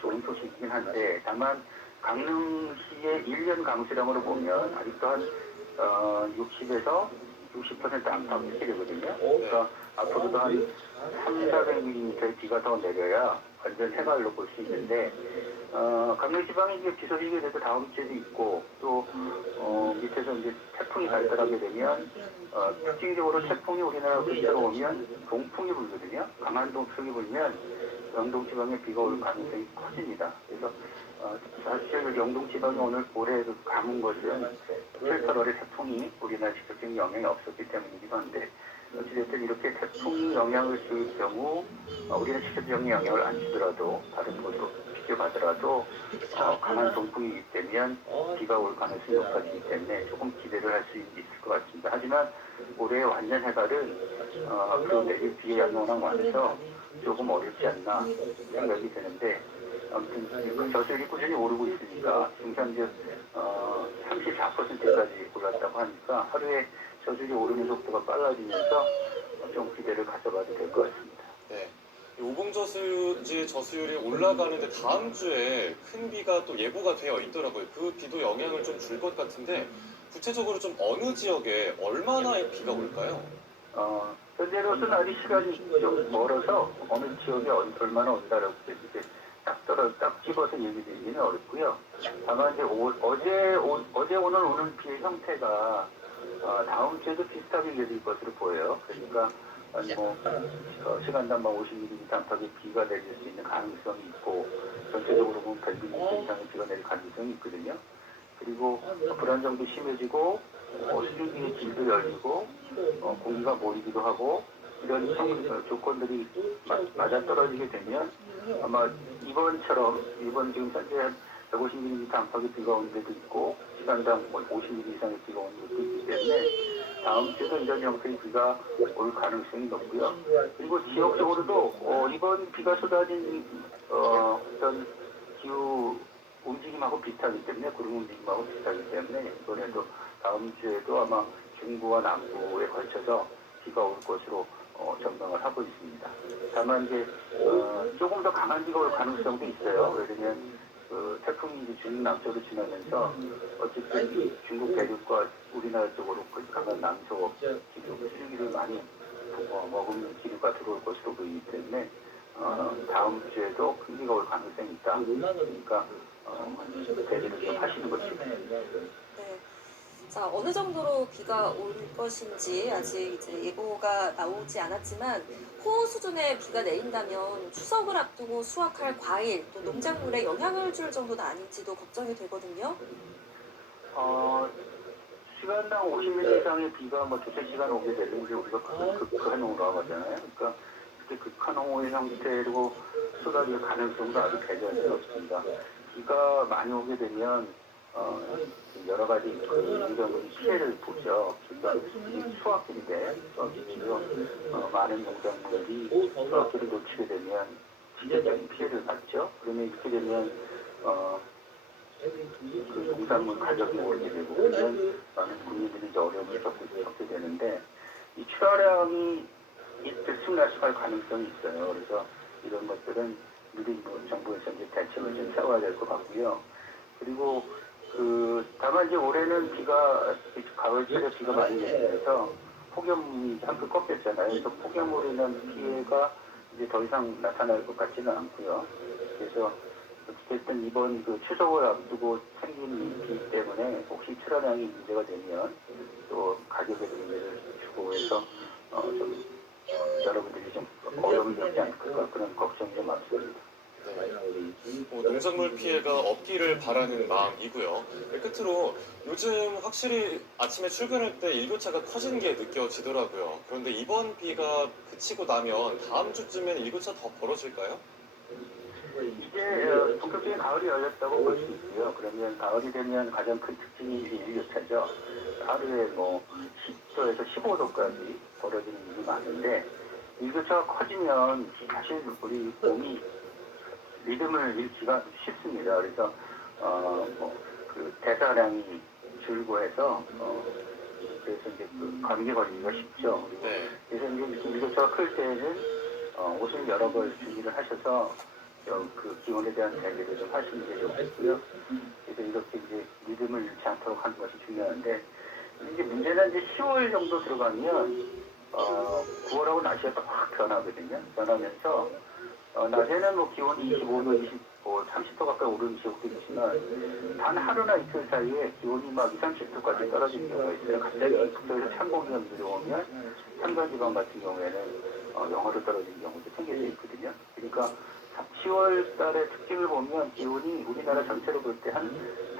좋은 소식이긴 한데, 다만 강릉시의 1년 강수량으로 보면 아직도 한 60에서 60% 안팎이 되거든요. 그러니까 앞으로도 한 300~400mm의 비가 더 내려야 완전 해갈로 볼 수 있는데, 강릉지방이 이제 비 소식이 그래도 다음 주에도 있고, 또 밑에서 이제 태풍이 발달하게 되면 특징적으로 태풍이 우리나라 근처로 오면 동풍이 불거든요. 강한 동풍이 불면 영동지방에 비가 올 가능성이 커집니다. 그래서 사실 영동지방이 올해 가문 것은 7, 8월에 태풍이 우리나라에 직접적인 영향이 없었기 때문이기도 한데, 어찌됐든 이렇게 태풍이 영향을 줄 경우 우리는 직접적인 영향을 안 주더라도 다른 곳으로 비껴가더라도 강한 동풍이 있다면 비가 올 가능성이 높아지기 때문에 조금 기대를 할 수 있을 것 같습니다. 하지만 올해 완전 해갈은 앞으로 내릴 비의 양이 워낙 많아서 조금 어렵지 않나 생각이 되는데, 아무튼 저수율이 꾸준히 오르고 있으니까 지금 현재 34%까지 올랐다고 하니까 하루에 저수율이 오르는 속도가 빨라지면서 좀 기대를 가져봐도 될 것 같습니다. 네. 오봉저수지 저수율이 올라가는데 다음 주에 큰 비가 또 예보가 되어 있더라고요. 그 비도 영향을 좀 줄 것 같은데, 구체적으로 좀 어느 지역에 얼마나 비가 올까요? 현재로서는 아직 시간이 좀 멀어서 어느 지역에 얼마나 온다라고 이제 딱 집어서 얘기드리기는 어렵고요. 다만 이제 어제 오늘 오는 비의 형태가 다음 주에도 비슷하게 이어질 것으로 보여요. 그러니까 시간당 50mm 안팎의 비가 내릴 수 있는 가능성이 있고, 전체적으로 보면 100mm 이상의 비가 내릴 가능성이 있거든요. 그리고 불안정도 심해지고 수증기의 질도 열리고 공기가 몰리기도 하고, 이런 조건들이 맞아떨어지게 되면 아마 이번 지금 현재 150mm 안팎의 비가 오는 데도 있고, 시간당 50mm 이상의 비가 오는 데도 있기 때문에 다음 주도 이런 형태의 비가 올 가능성이 높고요. 그리고 지역적으로도 이번 비가 쏟아진 어떤 기후 움직임하고 비슷하기 때문에 구름 움직임하고 비슷하기 때문에 이번에도 다음 주에도 아마 중부와 남부에 걸쳐서 비가 올 것으로 전망을 하고 있습니다. 다만 이제 조금 더 강한 비가 올 가능성도 있어요. 왜냐면 태풍이 이제 중국 남쪽으로 지나면서 어쨌든 중국 대륙과 우리나라 쪽으로 그 강한 남쪽 기류를 많이 머금는 기류가 들어올 것으로 보이기 때문에 다음 주에도 큰 비가 올 가능성이 있다. 그러니까 대비를 좀 하시는 것이 네. 자, 어느 정도로 비가 올 것인지 아직 이제 예보가 나오지 않았지만 호우 수준의 비가 내린다면 추석을 앞두고 수확할 과일 또 농작물에 영향을 줄 정도는 아닐지도 걱정이 되거든요. 시간당 50mm 이상의 비가 뭐 두세 시간 오게 되면 이제 우리가 극한호우라고 하잖아요. 그러니까 이렇게 극한호우의 형태로 쏟아질 가능성도 아주 배제할 수 없습니다. 비가 많이 오게 되면 여러 가지 농작물이 피해를 보죠. 그러니까 수확기인데 많은 농작물이 수확기를 놓치게 되면 직접적인 피해를 받죠. 그러면 이렇게 되면 그 농작물 가격이 오르게 되고 그러면 많은 국민들이 이제 어려움을 겪게 되는데 이 출하량이 들쑥날쑥할 가능성이 있어요. 그래서 이런 것들은 미리 정부에서 이제 대책을 좀 세워야 될 것 같고요. 그리고 다만 이제 올해는 가을철에 비가 많이 내리면서 폭염이 한풀 꺾였잖아요. 그래서 폭염으로 인한 피해가 이제 더 이상 나타날 것 같지는 않고요. 그래서 어쨌든 이번 추석을 앞두고 생긴 비 때문에 혹시 출하량이 문제가 되면 또 가격에 문제를 주고 해서 좀 여러분들이 좀 어려움을 겪지 않을까 그런 걱정이 좀 앞섭니다. 농작물 피해가 없기를 바라는 마음이고요. 끝으로 요즘 확실히 아침에 출근할 때 일교차가 커지는 게 느껴지더라고요. 그런데 이번 비가 그치고 나면 다음 주쯤엔 일교차 더 벌어질까요? 이제 본격적인 가을이 열렸다고 볼 수 있고요. 그러면 가을이 되면 가장 큰 특징이 일교차죠. 하루에 뭐 10도에서 15도까지 벌어지는 일이 많은데 일교차가 커지면 사실 우리 몸이 리듬을 잃기가 쉽습니다. 그래서 대사량이 줄고 해서 그래서 이제 감기 걸리기가 쉽죠. 그래서 이제 일교차가 클 때는 옷을 여러 벌 준비를 하셔서 기온에 대한 대비를 좀 하시는 게 좋겠고요. 그래서 이렇게 이제 리듬을 잃지 않도록 하는 것이 중요한데 이제 문제는 이제 10월 정도 들어가면 9월하고 날씨가 또 확 변하거든요. 변하면서 낮에는 뭐 기온이 25도, 30도 가까이 오르는 지역도 있지만 단 하루나 이틀 사이에 기온이 막 20, 30도까지 떨어지는 경우가 있어요. 갑자기 북쪽에서 찬공기가 들어오면 산간지방 같은 경우에는 영하로 떨어지는 경우도 생길 수 있거든요. 그러니까 10월 달의 특징을 보면 기온이 우리나라 전체로 볼 때 한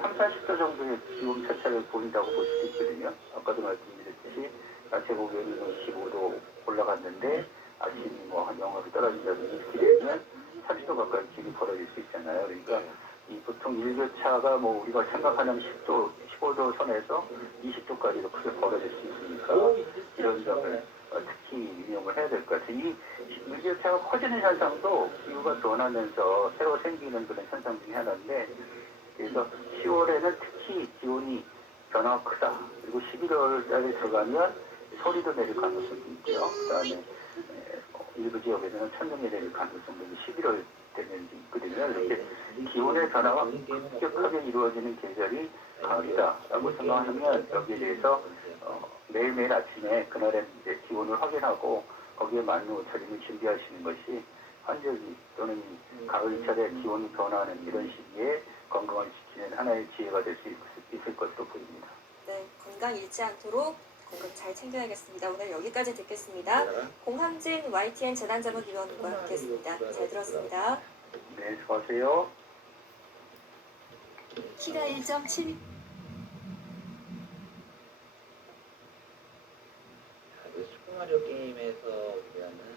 3, 40도 정도의 기온 차차를 보인다고 볼 수 있거든요. 아까도 말씀드렸듯이 낮에 보면 25도 올라갔는데 아침이 한 영하로 떨어진다든지 이렇게 되면 30도 가까이 기온이 벌어질 수 있잖아요. 그러니까 이 보통 일교차가 우리가 생각하는 10도, 15도 선에서 20도까지도 크게 벌어질 수 있으니까 이런 점을 특히 유념을 해야 될 것 같아요. 이 일교차가 커지는 현상도 기후가 변하면서 새로 생기는 그런 현상 중에 하나인데 그래서 10월에는 특히 기온이 변화가 크다. 그리고 11월 달에 들어가면 서리도 내릴 가능성이 있고요. 그 다음에 일부 지역에서는 천둥이 내릴 가능성도 11월 되면 있거든요. 이렇게 기온의 변화가 급격하게 이루어지는 계절이 가을이다라고 생각하면 여기에 대해서 매일매일 아침에 그날의 이제 기온을 확인하고 거기에 맞는 옷차림을 준비하시는 것이 환절기 또는 가을철에 기온이 변화하는 이런 시기에 건강을 지키는 하나의 지혜가 될 수 있을 것으로 보입니다. 네, 건강 잃지 않도록 건강 잘 챙겨야겠습니다. 오늘 여기까지 듣겠습니다. 공항진 YTN 재난자문위원과 함께했습니다. 잘 들었습니다. 네, 수고하세요. 키가 1.7. 슈퍼마리오 게임에서 우리는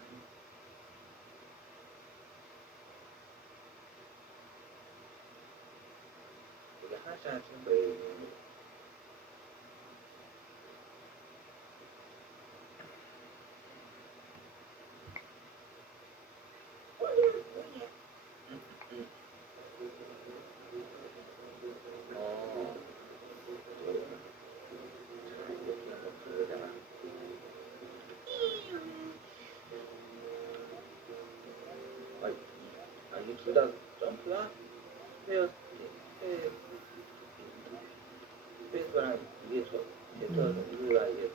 이게 하나씩 하나씩 둘다 점프와 스페이스바랑 이게 이거가 이게